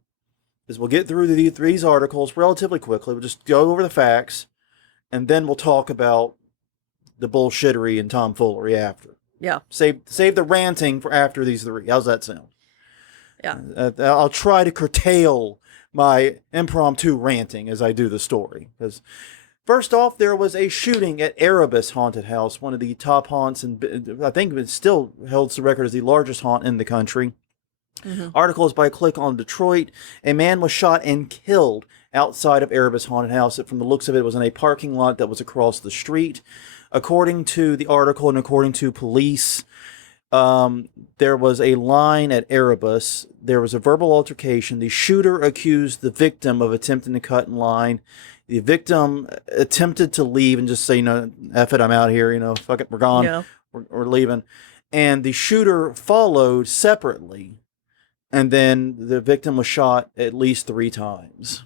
is we'll get through these articles relatively quickly. We'll just go over the facts, and then we'll talk about the bullshittery and tomfoolery after. Yeah. Save the ranting for after these 3. How's that sound? Yeah. I'll try to curtail my impromptu ranting as I do the story. Because first off, there was a shooting at Erebus Haunted House, one of the top haunts, and I think it still holds the record as the largest haunt in the country. Articles by Click on Detroit. A man was shot and killed outside of Erebus Haunted House. From the looks of it, was in a parking lot that was across the street. According to the article and according to police, there was a line at Erebus. There was a verbal altercation. The shooter accused the victim of attempting to cut in line. The victim attempted to leave and just say, F it, I'm out here, fuck it, we're gone. Yeah. We're leaving. And the shooter followed separately. And then the victim was shot at least 3 times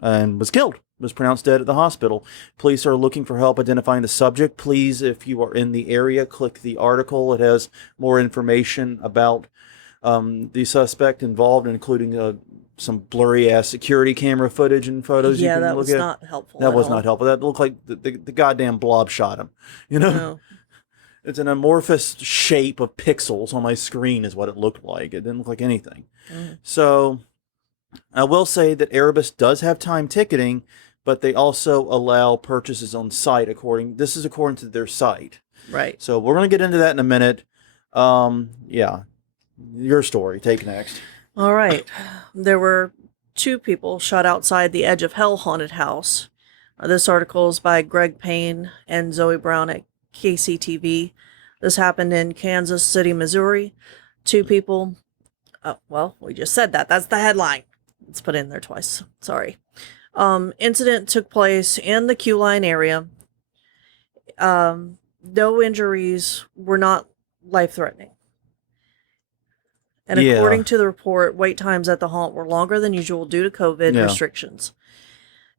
and was killed. Was pronounced dead at the hospital. Police are looking for help identifying the subject. Please, if you are in the area, click the article. It has more information about the suspect involved, including some blurry-ass security camera footage and photos you can that look was at. not helpful. That was not helpful. That looked like the goddamn blob shot him. No. It's an amorphous shape of pixels on my screen is what it looked like. It didn't look like anything. So I will say that Erebus does have time ticketing, but they also allow purchases on site this is according to their site. Right. So we're going to get into that in a minute. Yeah. Your story. Take next. All right. There were 2 people shot outside the Edge of Hell haunted house. This article is by Greg Payne and Zoe Brown at KCTV. This happened in Kansas City, Missouri. 2 people. We just said that. That's the headline. Let's put it in there twice. Sorry. Incident took place in the Q Line area. No injuries, were not life-threatening. And according to the report, wait times at the haunt were longer than usual due to COVID restrictions.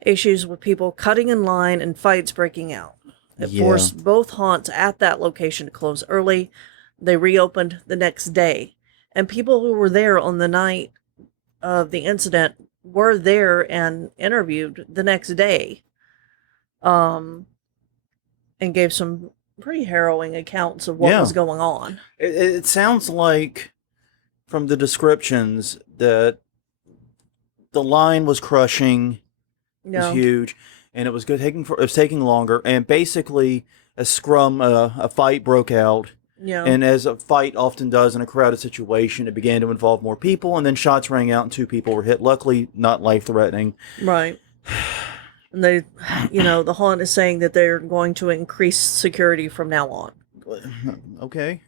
Issues with people cutting in line and fights breaking out. It forced both haunts at that location to close early. They reopened the next day. And people who were there on the night of the incident were there and interviewed the next day. And gave some pretty harrowing accounts of what was going on. It sounds like, from the descriptions, that the line was crushing It was huge, and it was good. It was taking longer, and basically a fight broke out. Yeah. And as a fight often does in a crowded situation, it began to involve more people, and then shots rang out, and 2 people were hit. Luckily, not life-threatening. Right. And they, the haunt is saying that they're going to increase security from now on. Okay.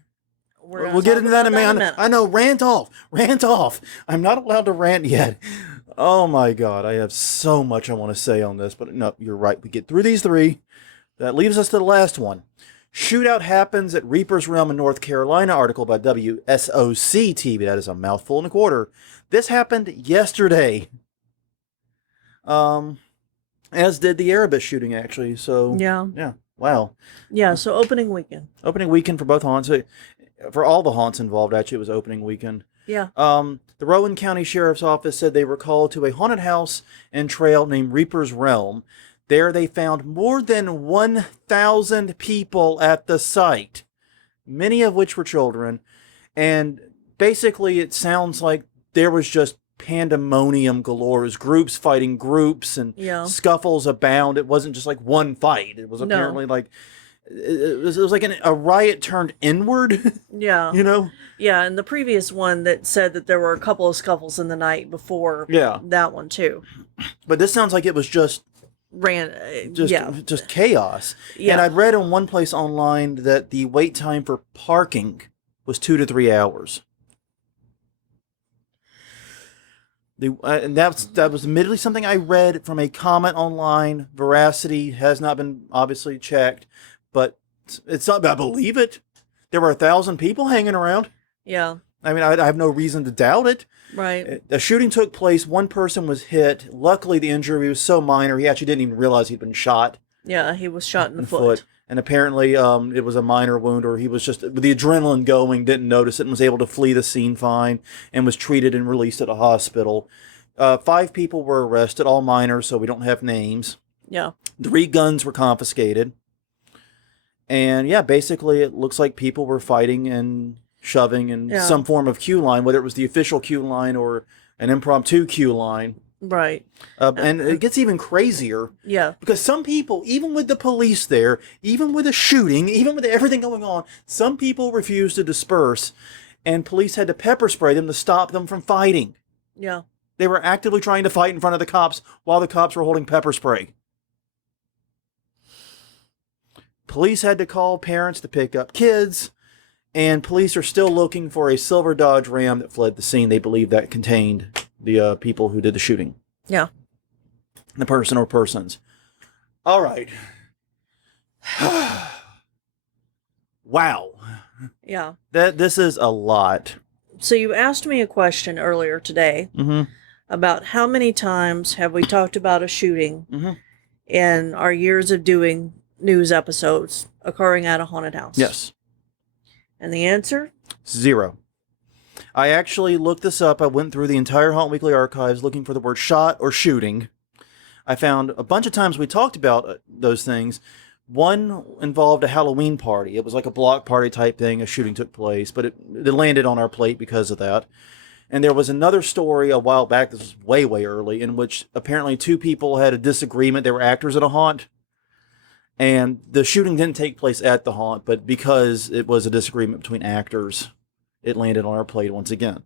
We'll get into that in a minute. I know, rant off. I'm not allowed to rant yet. Oh my God, I have so much I want to say on this, but no, you're right. We get through these 3. That leaves us to the last one. Shootout happens at Reaper's Realm in North Carolina, article by WSOC TV. That is a mouthful and a quarter. This happened yesterday. As did the Erebus shooting, actually. So, yeah. Wow. Yeah, so opening weekend. Opening weekend for both haunts. For all the haunts involved, actually, it was opening weekend. Yeah. The Rowan County Sheriff's Office said they were called to a haunted house and trail named Reaper's Realm. There they found more than 1,000 people at the site, many of which were children. And basically it sounds like there was just pandemonium galore. It was groups fighting groups and scuffles abound. It wasn't just like one fight. It was apparently like... It was like a riot turned inward. Yeah. Yeah, and the previous one that said that there were a couple of scuffles in the night before that one too. But this sounds like it was just chaos. Yeah. And I'd read in one place online that the wait time for parking was 2 to 3 hours. And that was admittedly something I read from a comment online. Veracity has not been obviously checked, but it's not. I believe it. There were 1,000 people hanging around. Yeah. I mean, I have no reason to doubt it. Right. The shooting took place. One person was hit. Luckily, the injury was so minor, he actually didn't even realize he'd been shot. Yeah, he was shot in the foot. And apparently, it was a minor wound, or he was just, with the adrenaline going, didn't notice it, and was able to flee the scene fine, and was treated and released at a hospital. 5 people were arrested, all minors, so we don't have names. Yeah. 3 guns were confiscated. And yeah, basically, it looks like people were fighting and shoving in some form of queue line, whether it was the official queue line or an impromptu queue line. Right. And it gets even crazier. Yeah. Because some people, even with the police there, even with a shooting, even with everything going on, some people refused to disperse, and police had to pepper spray them to stop them from fighting. Yeah. They were actively trying to fight in front of the cops while the cops were holding pepper spray. Police had to call parents to pick up kids, and police are still looking for a silver Dodge Ram that fled the scene. They believe that contained the people who did the shooting. Yeah. The person or persons. All right. Wow. Yeah. This is a lot. So you asked me a question earlier today about how many times have we talked about a shooting in our years of doing news episodes occurring at a haunted house? Yes. And the answer? 0. I actually looked this up. I went through the entire Haunt Weekly archives looking for the word shot or shooting. I found a bunch of times we talked about those things. One involved a Halloween party. It was like a block party type thing. A shooting took place, but it landed on our plate because of that. And there was another story a while back, this was way, way early, in which apparently 2 people had a disagreement. They were actors at a haunt. And the shooting didn't take place at the haunt, but because it was a disagreement between actors, it landed on our plate once again.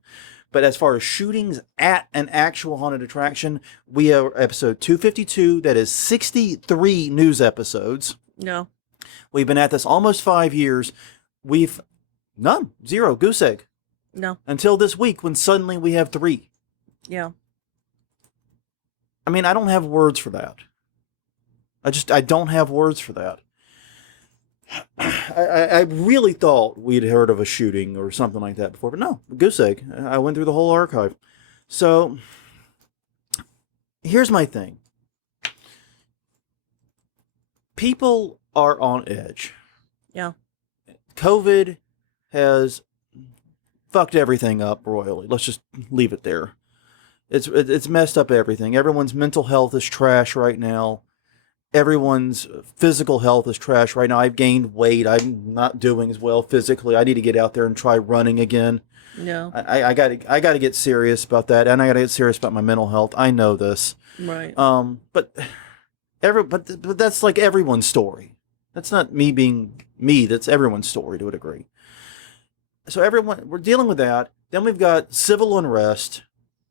But as far as shootings at an actual haunted attraction, we have episode 252. That is 63 news episodes. No. We've been at this almost 5 years. We've none. 0. Goose egg. No. Until this week when suddenly we have 3. Yeah. I mean, I don't have words for that. I don't have words for that. I really thought we'd heard of a shooting or something like that before, but no, goose egg. I went through the whole archive. So, here's my thing. People are on edge. Yeah. COVID has fucked everything up royally. Let's just leave it there. It's messed up everything. Everyone's mental health is trash right now. Everyone's physical health is trash right now. I've gained weight. I'm not doing as well physically. I need to get out there and try running again. No. I got to get serious about that, and I got to get serious about my mental health. I know this. Right. But that's like everyone's story. That's not me being me. That's everyone's story to a degree. So we're dealing with that. Then we've got civil unrest,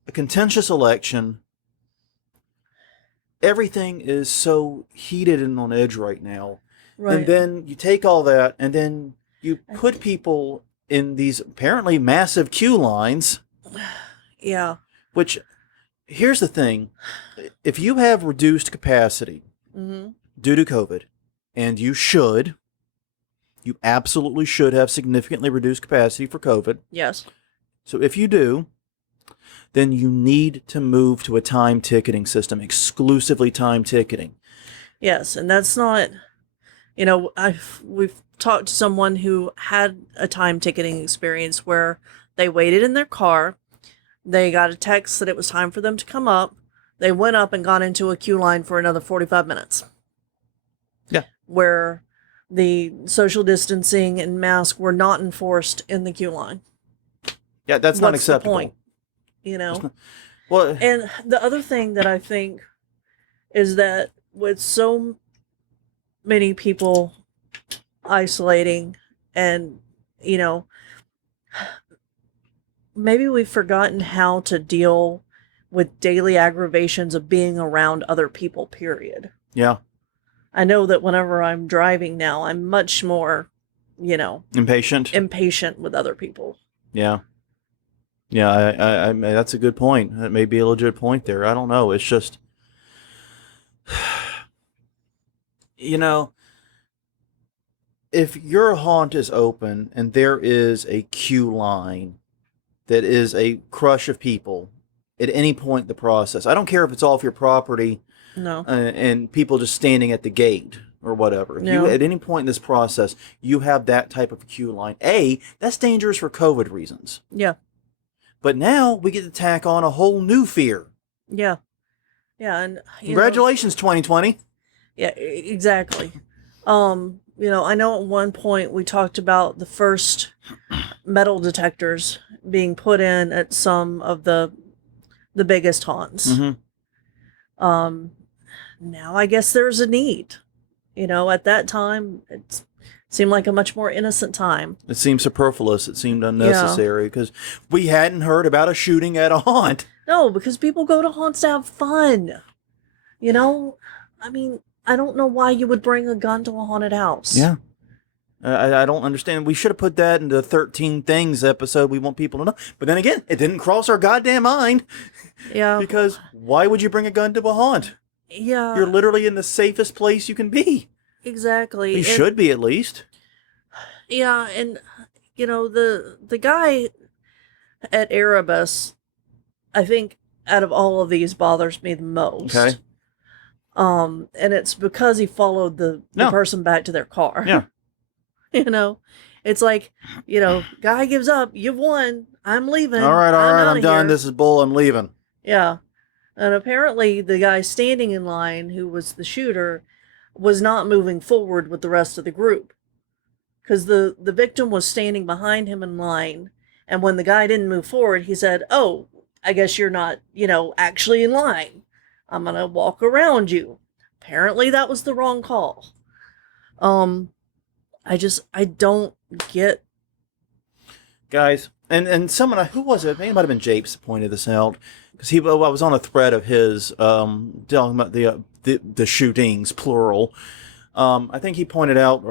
a contentious election. Everything is so heated and on edge right now. Right. And then you take all that and then you put people in these apparently massive queue lines. Yeah. Which, here's the thing. If you have reduced capacity due to COVID, and you absolutely should have significantly reduced capacity for COVID. Yes. So if you do, then you need to move to a time ticketing system, exclusively time ticketing. Yes, and that's not, we've talked to someone who had a time ticketing experience where they waited in their car, they got a text that it was time for them to come up, they went up and got into a queue line for another 45 minutes. Yeah. Where the social distancing and mask were not enforced in the queue line. Yeah, that's not acceptable. The point, Well, and the other thing that I think is that with so many people isolating and, maybe we've forgotten how to deal with daily aggravations of being around other people, period. Yeah. I know that whenever I'm driving now, I'm much more, impatient with other people. Yeah. Yeah, I that's a good point. That may be a legit point there. I don't know. It's just, if your haunt is open and there is a queue line that is a crush of people at any point in the process, I don't care if it's off your property. No. And people just standing at the gate or whatever. If you, at any point in this process, you have that type of queue line, that's dangerous for COVID reasons. Yeah. But now we get to tack on a whole new fear. Yeah. Yeah. And congratulations, 2020. Yeah, exactly. I know at one point we talked about the first metal detectors being put in at some of the biggest haunts. Now I guess there's a need. At that time, it seemed like a much more innocent time. It seemed superfluous. It seemed unnecessary because we hadn't heard about a shooting at a haunt. No, because people go to haunts to have fun. I mean, I don't know why you would bring a gun to a haunted house. Yeah. I don't understand. We should have put that in the 13 Things episode we want people to know. But then again, it didn't cross our goddamn mind. Yeah. Because why would you bring a gun to a haunt? Yeah. You're literally in the safest place you can be. Exactly. You should be, at least. Yeah, and, the guy at Erebus, I think, out of all of these, bothers me the most. Okay. And it's because he followed the person back to their car. Yeah. It's like, guy gives up. You've won. I'm leaving. All right, I'm done. This is bull. I'm leaving. Yeah. And apparently the guy standing in line, who was the shooter, was not moving forward with the rest of the group. Because the victim was standing behind him in line. And when the guy didn't move forward, he said, "Oh, I guess you're not, actually in line. I'm going to walk around you." Apparently that was the wrong call. I don't get. Guys, and someone, who was it? I think it might have been Japes pointed this out. Because I was on a thread of his talking about the shootings, plural. I think he pointed out,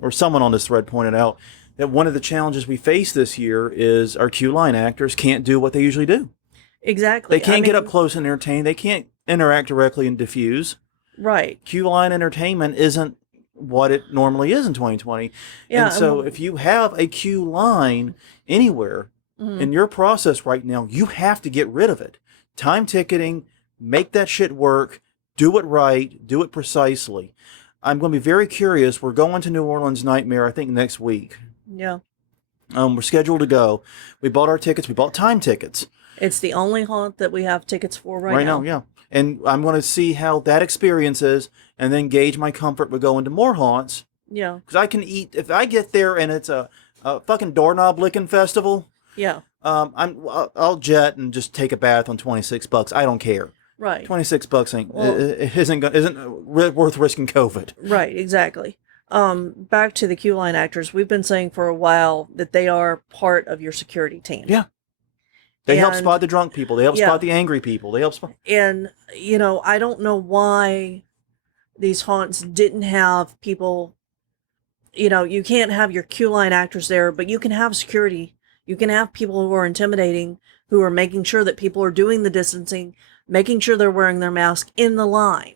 or someone on this thread pointed out, that one of the challenges we face this year is our queue line actors can't do what they usually do. Exactly. They can't get up close and entertain. They can't interact directly and diffuse. Right. Queue line entertainment isn't what it normally is in 2020. Yeah, and so if you have a queue line anywhere in your process right now, you have to get rid of it. Time ticketing, make that shit work, do it right, do it precisely. I'm going to be very curious. We're going to New Orleans Nightmare, I think, next week. Yeah. We're scheduled to go. We bought our tickets. We bought time tickets. It's the only haunt that we have tickets for right now. Yeah. And I'm going to see how that experience is and then gauge my comfort with going to more haunts. Yeah. Because I can eat, if I get there and it's a fucking doorknob licking festival. Yeah. I'll jet and just take a bath on $26. I don't care. Right. $26 isn't worth risking COVID. Right, exactly. Back to the queue line actors, we've been saying for a while that they are part of your security team. Yeah. They help spot the drunk people. They help spot the angry people. They help spot. And, I don't know why these haunts didn't have people, you can't have your queue line actors there, but you can have security. You can have people who are intimidating, who are making sure that people are doing the distancing, making sure they're wearing their mask in the line.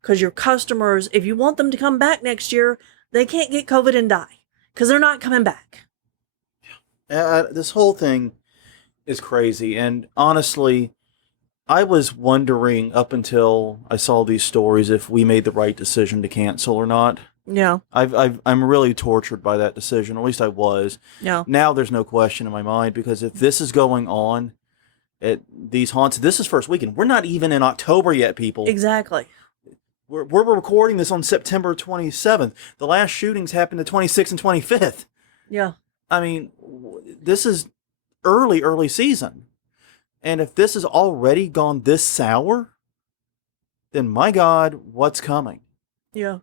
Because your customers, if you want them to come back next year, they can't get COVID and die. Because they're not coming back. This whole thing is crazy. And honestly, I was wondering up until I saw these stories if we made the right decision to cancel or not. Yeah. I'm really tortured by that decision. At least I was. Yeah. Now there's no question in my mind, because if this is going on at these haunts, this is first weekend. We're not even in October yet, people. Exactly. We're recording this on September 27th. The last shootings happened the 26th and 25th. Yeah. I mean, this is early season. And if this has already gone this sour, then my God, what's coming? Yeah.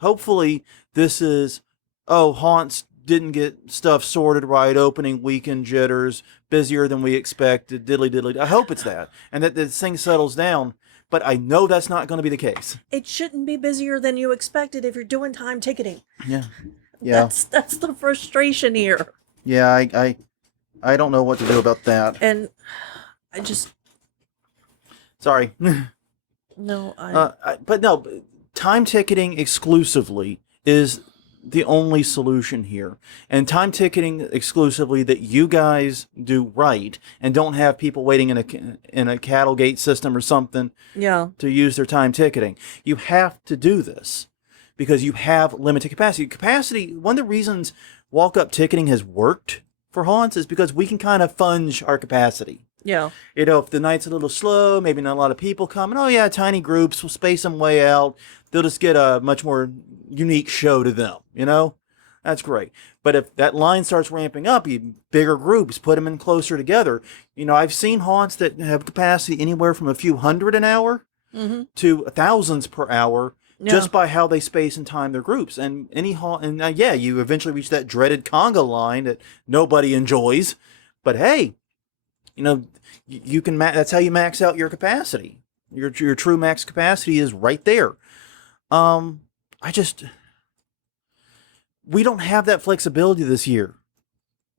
Hopefully this is, haunts didn't get stuff sorted right, opening weekend jitters, busier than we expected, diddly. I hope it's that. And that this thing settles down. But I know that's not going to be the case. It shouldn't be busier than you expected if you're doing time ticketing. Yeah. That's the frustration here. Yeah, I don't know what to do about that. And I just... Sorry. No, but no, time ticketing exclusively is the only solution here. And time ticketing exclusively that you guys do right and don't have people waiting in a cattle gate system or something to use their time ticketing. You have to do this because you have limited capacity. One of the reasons walk-up ticketing has worked for haunts is because we can kind of fudge our capacity. Yeah. If the night's a little slow, maybe not a lot of people coming, tiny groups, we'll space them way out. They'll just get a much more unique show to them, That's great. But if that line starts ramping up, you bigger groups, put them in closer together. I've seen haunts that have capacity anywhere from a few hundred an hour to thousands per hour just by how they space and time their groups. And any haunt, you eventually reach that dreaded conga line that nobody enjoys. But hey, you can. That's how you max out your capacity. Your true max capacity is right there. We don't have that flexibility this year.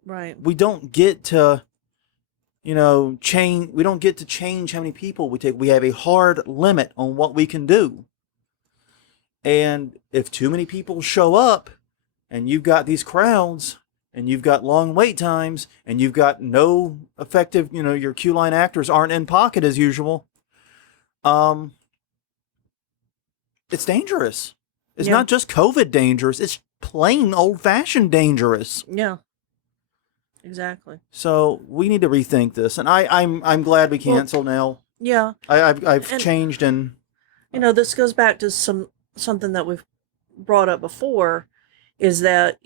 Right. We don't get to, change. We don't get to change how many people we take. We have a hard limit on what we can do. And if too many people show up, and you've got these crowds, and you've got long wait times, and you've got no effective, your queue line actors aren't in pocket as usual. It's dangerous. It's not just COVID dangerous. It's plain old-fashioned dangerous. Yeah. Exactly. So we need to rethink this, and I'm glad we canceled now. Yeah. I've changed, and this goes back to something that we've brought up before, is that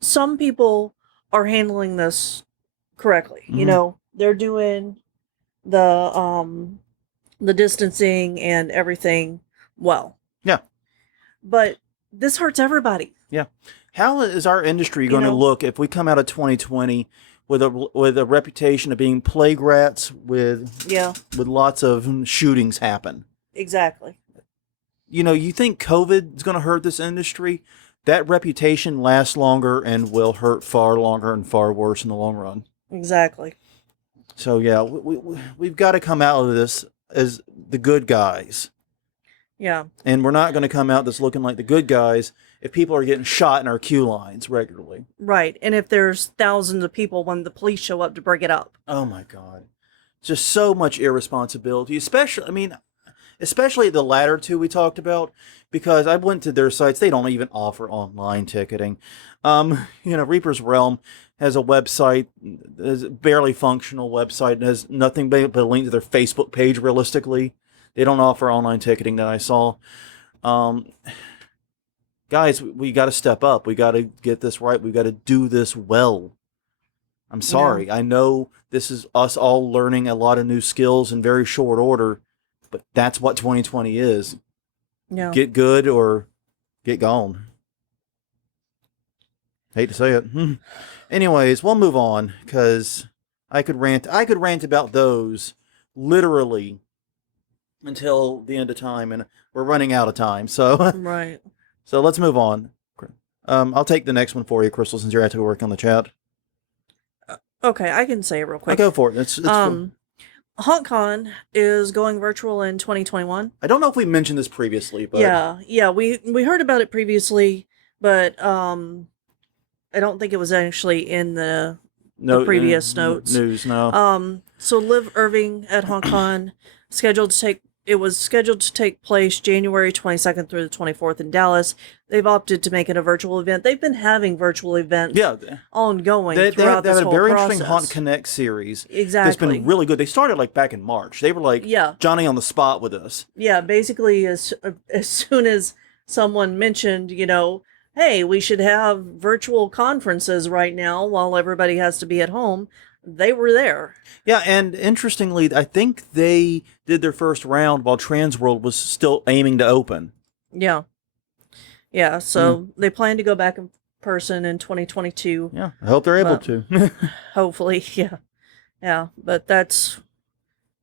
some people are handling this correctly. They're doing the distancing and everything well. Yeah. But this hurts everybody. Yeah. How is our industry going to look if we come out of 2020 with a reputation of being plague rats with lots of shootings happen? Exactly. You think COVID is going to hurt this industry? That reputation lasts longer and will hurt far longer and far worse in the long run. Exactly. So yeah, we've got to come out of this as the good guys. Yeah. And we're not going to come out this looking like the good guys if people are getting shot in our queue lines regularly. Right. And if there's thousands of people when the police show up to break it up. Oh my God. Just so much irresponsibility, especially the latter two we talked about, because I went to their sites. They don't even offer online ticketing. Reaper's Realm has a website, is a barely functional website, and has nothing but a link to their Facebook page realistically. They don't offer online ticketing that I saw. Guys, we got to step up. We got to get this right. We got to do this well. I'm sorry. I know this is us all learning a lot of new skills in very short order, but that's what 2020 is. Yeah. Get good or get gone. Hate to say it. Anyways, we'll move on because I could rant about those literally until the end of time, and we're running out of time. So Right. So let's move on. I'll take the next one for you, Crystal, since you're actually working on the chat. Okay, I can say it real quick. I'll go for it. It's HauntCon is going virtual in 2021. I don't know if we mentioned this previously, but yeah, we heard about it previously, but I don't think it was actually in the previous notes. News, no. So Liv Irving at HauntCon was scheduled to take place January 22nd through the 24th in Dallas. They've opted to make it a virtual event. They've been having virtual events ongoing throughout this whole process. They had a very interesting Haunt Connect series. Exactly. That's been really good. They started like back in March. They were like Johnny on the spot with us. Yeah, basically as soon as someone mentioned, hey, we should have virtual conferences right now while everybody has to be at home, they were there. Yeah, and interestingly, I think they did their first round while Transworld was still aiming to open. Yeah. Yeah, so they plan to go back in person in 2022. Yeah, I hope they're able to. Hopefully, yeah. Yeah, but that's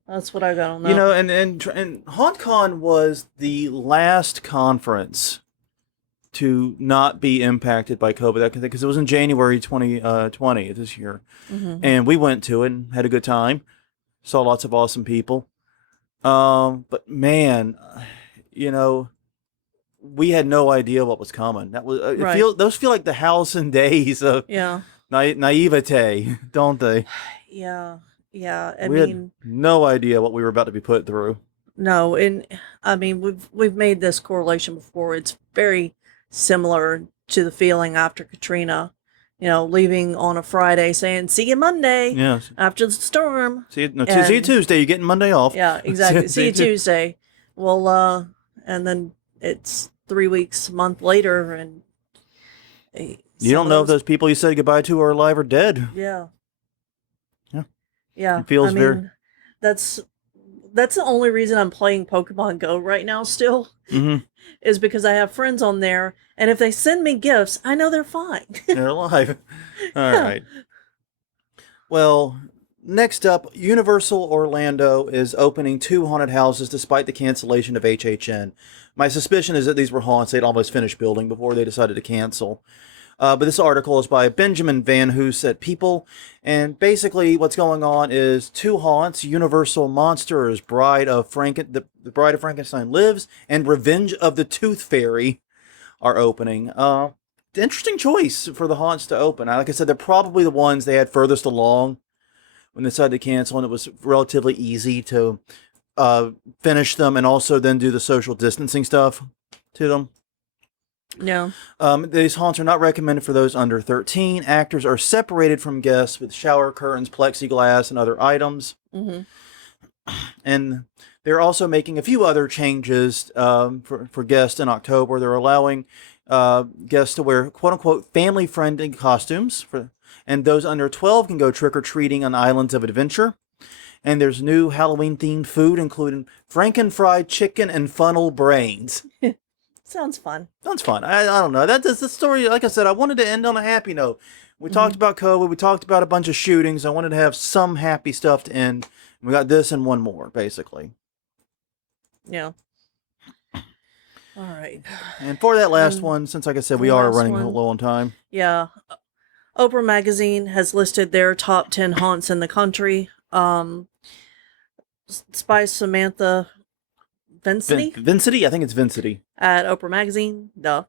what I got on that. And HauntCon was the last conference to not be impacted by COVID, because it was in January 2020 this year. Mm-hmm. And we went to it and had a good time. Saw lots of awesome people. But man, we had no idea what was coming. That was those feel like the Halcyon days of naivete, don't they? Yeah. I mean, had no idea what we were about to be put through. No, and I mean we've made this correlation before. It's very similar to the feeling after Katrina, leaving on a Friday saying, see you Monday after the storm. See you Tuesday, you're getting Monday off. Yeah, exactly. see you Tuesday. Well, and then it's 3 weeks, a month later, and you don't know if those people you said goodbye to are alive or dead. Yeah. It feels that's the only reason I'm playing Pokemon Go right now still. Mm-hmm. Is because I have friends on there, and if they send me gifts, I know they're fine. They're alive. All right. Well, next up, Universal Orlando is opening 2 haunted houses despite the cancellation of HHN. My suspicion is that these were haunts they'd almost finished building before they decided to cancel. But this article is by Benjamin Van Hoos at People, and basically what's going on is 2 haunts, Universal Monsters, the Bride of Frankenstein Lives, and Revenge of the Tooth Fairy are opening. Interesting choice for the haunts to open. Like I said, they're probably the ones they had furthest along when they decided to cancel, and it was relatively easy to finish them and also then do the social distancing stuff to them. Yeah. These haunts are not recommended for those under 13. Actors are separated from guests with shower curtains, plexiglass, and other items. Mm-hmm. And they're also making a few other changes for guests in October. They're allowing guests to wear quote-unquote family-friendly costumes, and those under 12 can go trick-or-treating on Islands of Adventure. And there's new Halloween-themed food, including Franken-fried chicken and funnel brains. Sounds fun. Sounds fun. I don't know. That's the story. Like I said, I wanted to end on a happy note. We talked about COVID. We talked about a bunch of shootings. I wanted to have some happy stuff to end. We got this and one more, basically. Yeah. All right. And for that last one, since like I said, we are running low on time. Yeah. Oprah Magazine has listed their top 10 haunts in the country. Spy Samantha Vincity? I think it's Vincity. At Oprah Magazine. Duh.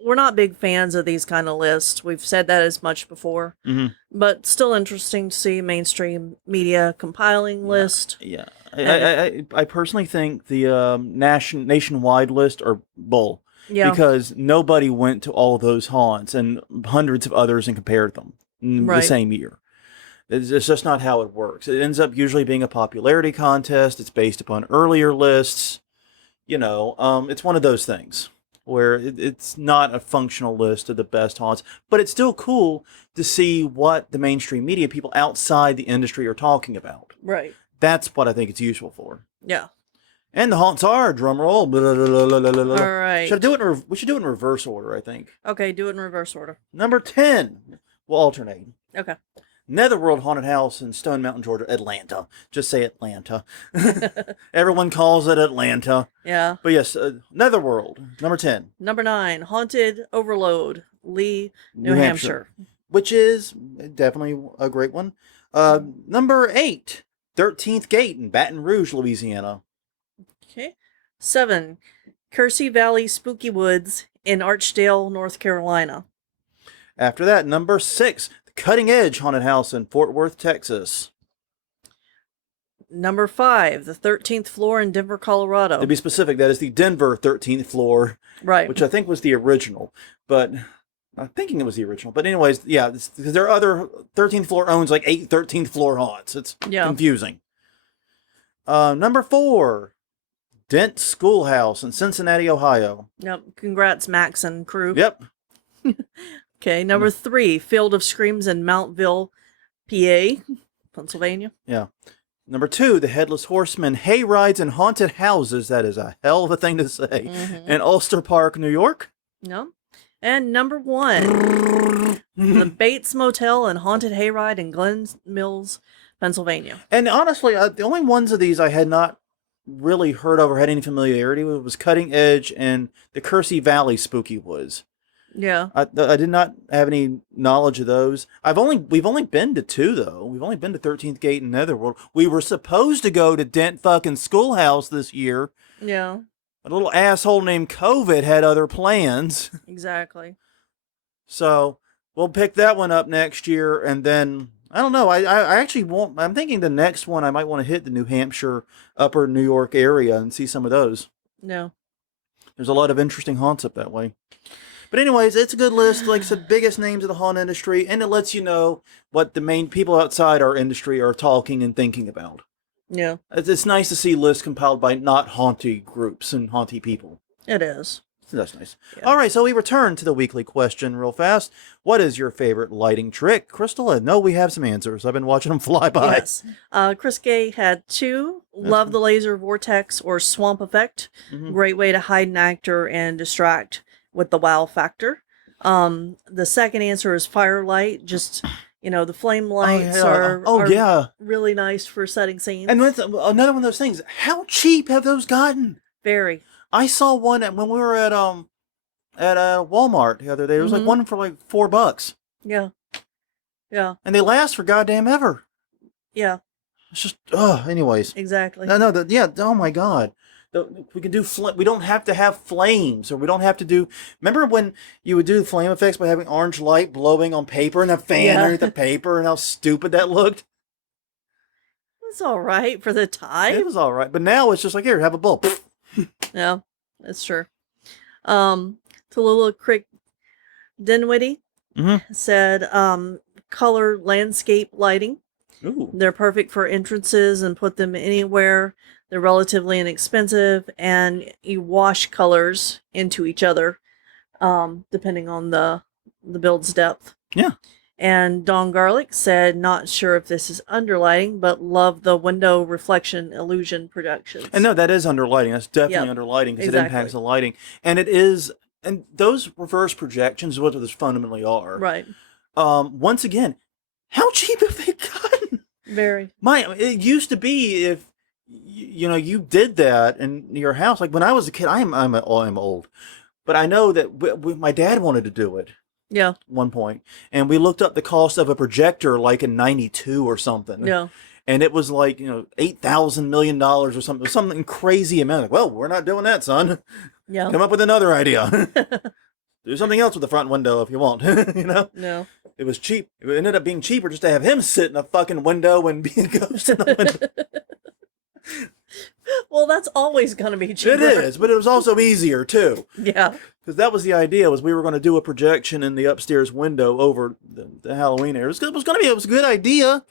We're not big fans of these kind of lists. We've said that as much before. Mm-hmm. But still interesting to see mainstream media compiling list. Yeah. I personally think the nationwide list are bull. Yeah. Because nobody went to all those haunts and hundreds of others and compared them the same year. It's just not how it works. It ends up usually being a popularity contest. It's based upon earlier lists. It's one of those things. where it's not a functional list of the best haunts, but it's still cool to see what the mainstream media people outside the industry are talking about. Right. That's what I think it's useful for. Yeah. And the haunts are, drum roll. Blah, blah, blah, blah, blah, blah. All right. We should do it in reverse order, I think. Okay, do it in reverse order. Number 10. We'll alternate. Okay. Netherworld Haunted House in Stone Mountain, Georgia. Atlanta. Just say Atlanta. Everyone calls it Atlanta. Yeah. But yes, Netherworld, number 10. Number 9, Haunted Overload, Lee, New Hampshire. Which is definitely a great one. Number 8, 13th Gate in Baton Rouge, Louisiana. Okay. 7, Kersey Valley Spooky Woods in Archdale, North Carolina. After that, number 6, Cutting Edge Haunted House in Fort Worth, Texas. Number 5, the 13th floor in Denver, Colorado. To be specific, that is the Denver 13th floor. Right. Which I think was the original. But I'm thinking it was the original. But anyways, yeah, because there are other 13th floor owns like 8 13th floor haunts. It's confusing. Number 4, Dent Schoolhouse in Cincinnati, Ohio. Yep. Congrats, Max and crew. Yep. Okay, number 3, Field of Screams in Mountville, PA, Pennsylvania. Yeah. Number 2, the Headless Horseman Hay Rides and Haunted Houses. That is a hell of a thing to say. Mm-hmm. In Ulster Park, New York. No. And number 1, the Bates Motel and Haunted Hayride in Glen Mills, Pennsylvania. And honestly, the only ones of these I had not really heard of or had any familiarity with was Cutting Edge and the Kersey Valley Spooky Woods. Yeah. I did not have any knowledge of those. We've only been to 2 though. We've only been to 13th Gate and Netherworld. We were supposed to go to Dent fucking Schoolhouse this year. Yeah. A little asshole named COVID had other plans. Exactly. So we'll pick that one up next year, and then I don't know. I actually won't. I'm thinking the next one I might want to hit the New Hampshire, Upper New York area and see some of those. No. There's a lot of interesting haunts up that way. But anyways, it's a good list. Like I said, biggest names of the haunt industry, and it lets you know what the main people outside our industry are talking and thinking about. Yeah. It's nice to see lists compiled by not haunty groups and haunty people. It is. That's nice. Yeah. All right, so we return to the weekly question real fast. What is your favorite lighting trick? Crystal, I know we have some answers. I've been watching them fly by. Yes. Chris Gay had 2. Love the laser vortex or swamp effect. Mm-hmm. Great way to hide an actor and distract with the wow factor. The second answer is firelight. Just, the flame lights are really nice for setting scenes. And another one of those things. How cheap have those gotten? Very. I saw one when we were at Walmart the other day. There was like one for like $4. Yeah. Yeah. And they last for goddamn ever. Yeah. It's just anyways. Exactly. No, oh my god. We can do we don't have to have flames, or we don't have to do. Remember when you would do flame effects by having orange light blowing on paper and a fan underneath the paper, and how stupid that looked? It's all right for the time. It was all right, but now it's just like, here, have a bulb. Yeah, that's true. Tallulah Crick Dinwiddie said, color landscape lighting. Ooh. They're perfect for entrances and put them anywhere. They're relatively inexpensive, and you wash colors into each other, depending on the build's depth. Yeah. And Dawn Garlic said, not sure if this is underlighting, but love the window reflection illusion productions. And no, that is underlighting. That's definitely underlighting, because it impacts the lighting. And it is, and those reverse projections is what those fundamentally are. Right. Once again, how cheap have they gotten? Very. It used to be if you did that in your house. Like when I was a kid, I'm old, but I know that my dad wanted to do it. Yeah. At one point, and we looked up the cost of a projector like in '92 or something. Yeah. And it was like $8,000 million or something. It was something crazy amount. Like, well, we're not doing that, son. Yeah. Come up with another idea. Do something else with the front window if you want. No. It was cheap. It ended up being cheaper just to have him sit in a fucking window and be a ghost in the window. Well, that's always going to be cheaper. It is, but it was also easier too. Yeah. Because that was the idea, was we were going to do a projection in the upstairs window over the Halloween area. It was a good idea.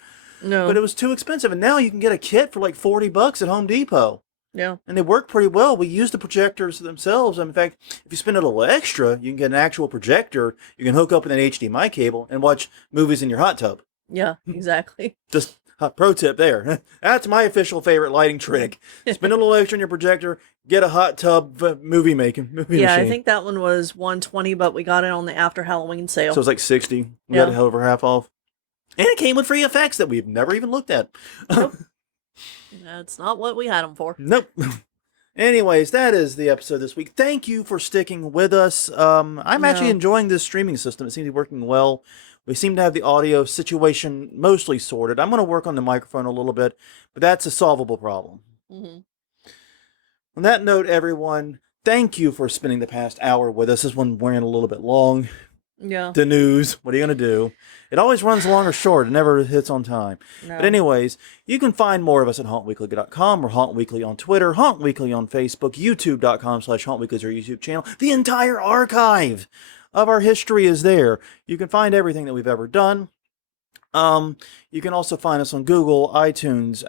No. But it was too expensive. And now you can get a kit for like $40 at Home Depot. Yeah. And they work pretty well. We use the projectors themselves. In fact, if you spend a little extra, you can get an actual projector. You can hook up with an HDMI cable and watch movies in your hot tub. Yeah, exactly. Just a pro tip there. That's my official favorite lighting trick. Spend a little extra on your projector, get a hot tub movie machine. I think that one was $120, but we got it on the after Halloween sale. So it was like $60. We got it over half off. And it came with free effects that we've never even looked at. Nope. That's not what we had them for. Nope. Anyways, that is the episode this week. Thank you for sticking with us. I'm actually enjoying this streaming system. It seems to be working well. We seem to have the audio situation mostly sorted. I'm going to work on the microphone a little bit, but that's a solvable problem. Mm-hmm. On that note, everyone, thank you for spending the past hour with us. This one ran a little bit long. Yeah. The news. What are you going to do? It always runs long or short. It never hits on time. No. But anyways, you can find more of us at hauntweekly.com or Haunt Weekly on Twitter, Haunt Weekly on Facebook, youtube.com/hauntweekly is our YouTube channel. The entire archive of our history is there. You can find everything that we've ever done. You can also find us on Google, iTunes,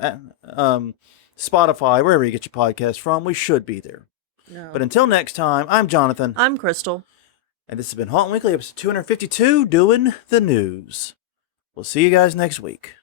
Spotify, wherever you get your podcast from. We should be there. No. But until next time, I'm Jonathan. I'm Crystal. And this has been Haunt Weekly, episode 252, doing the news. We'll see you guys next week.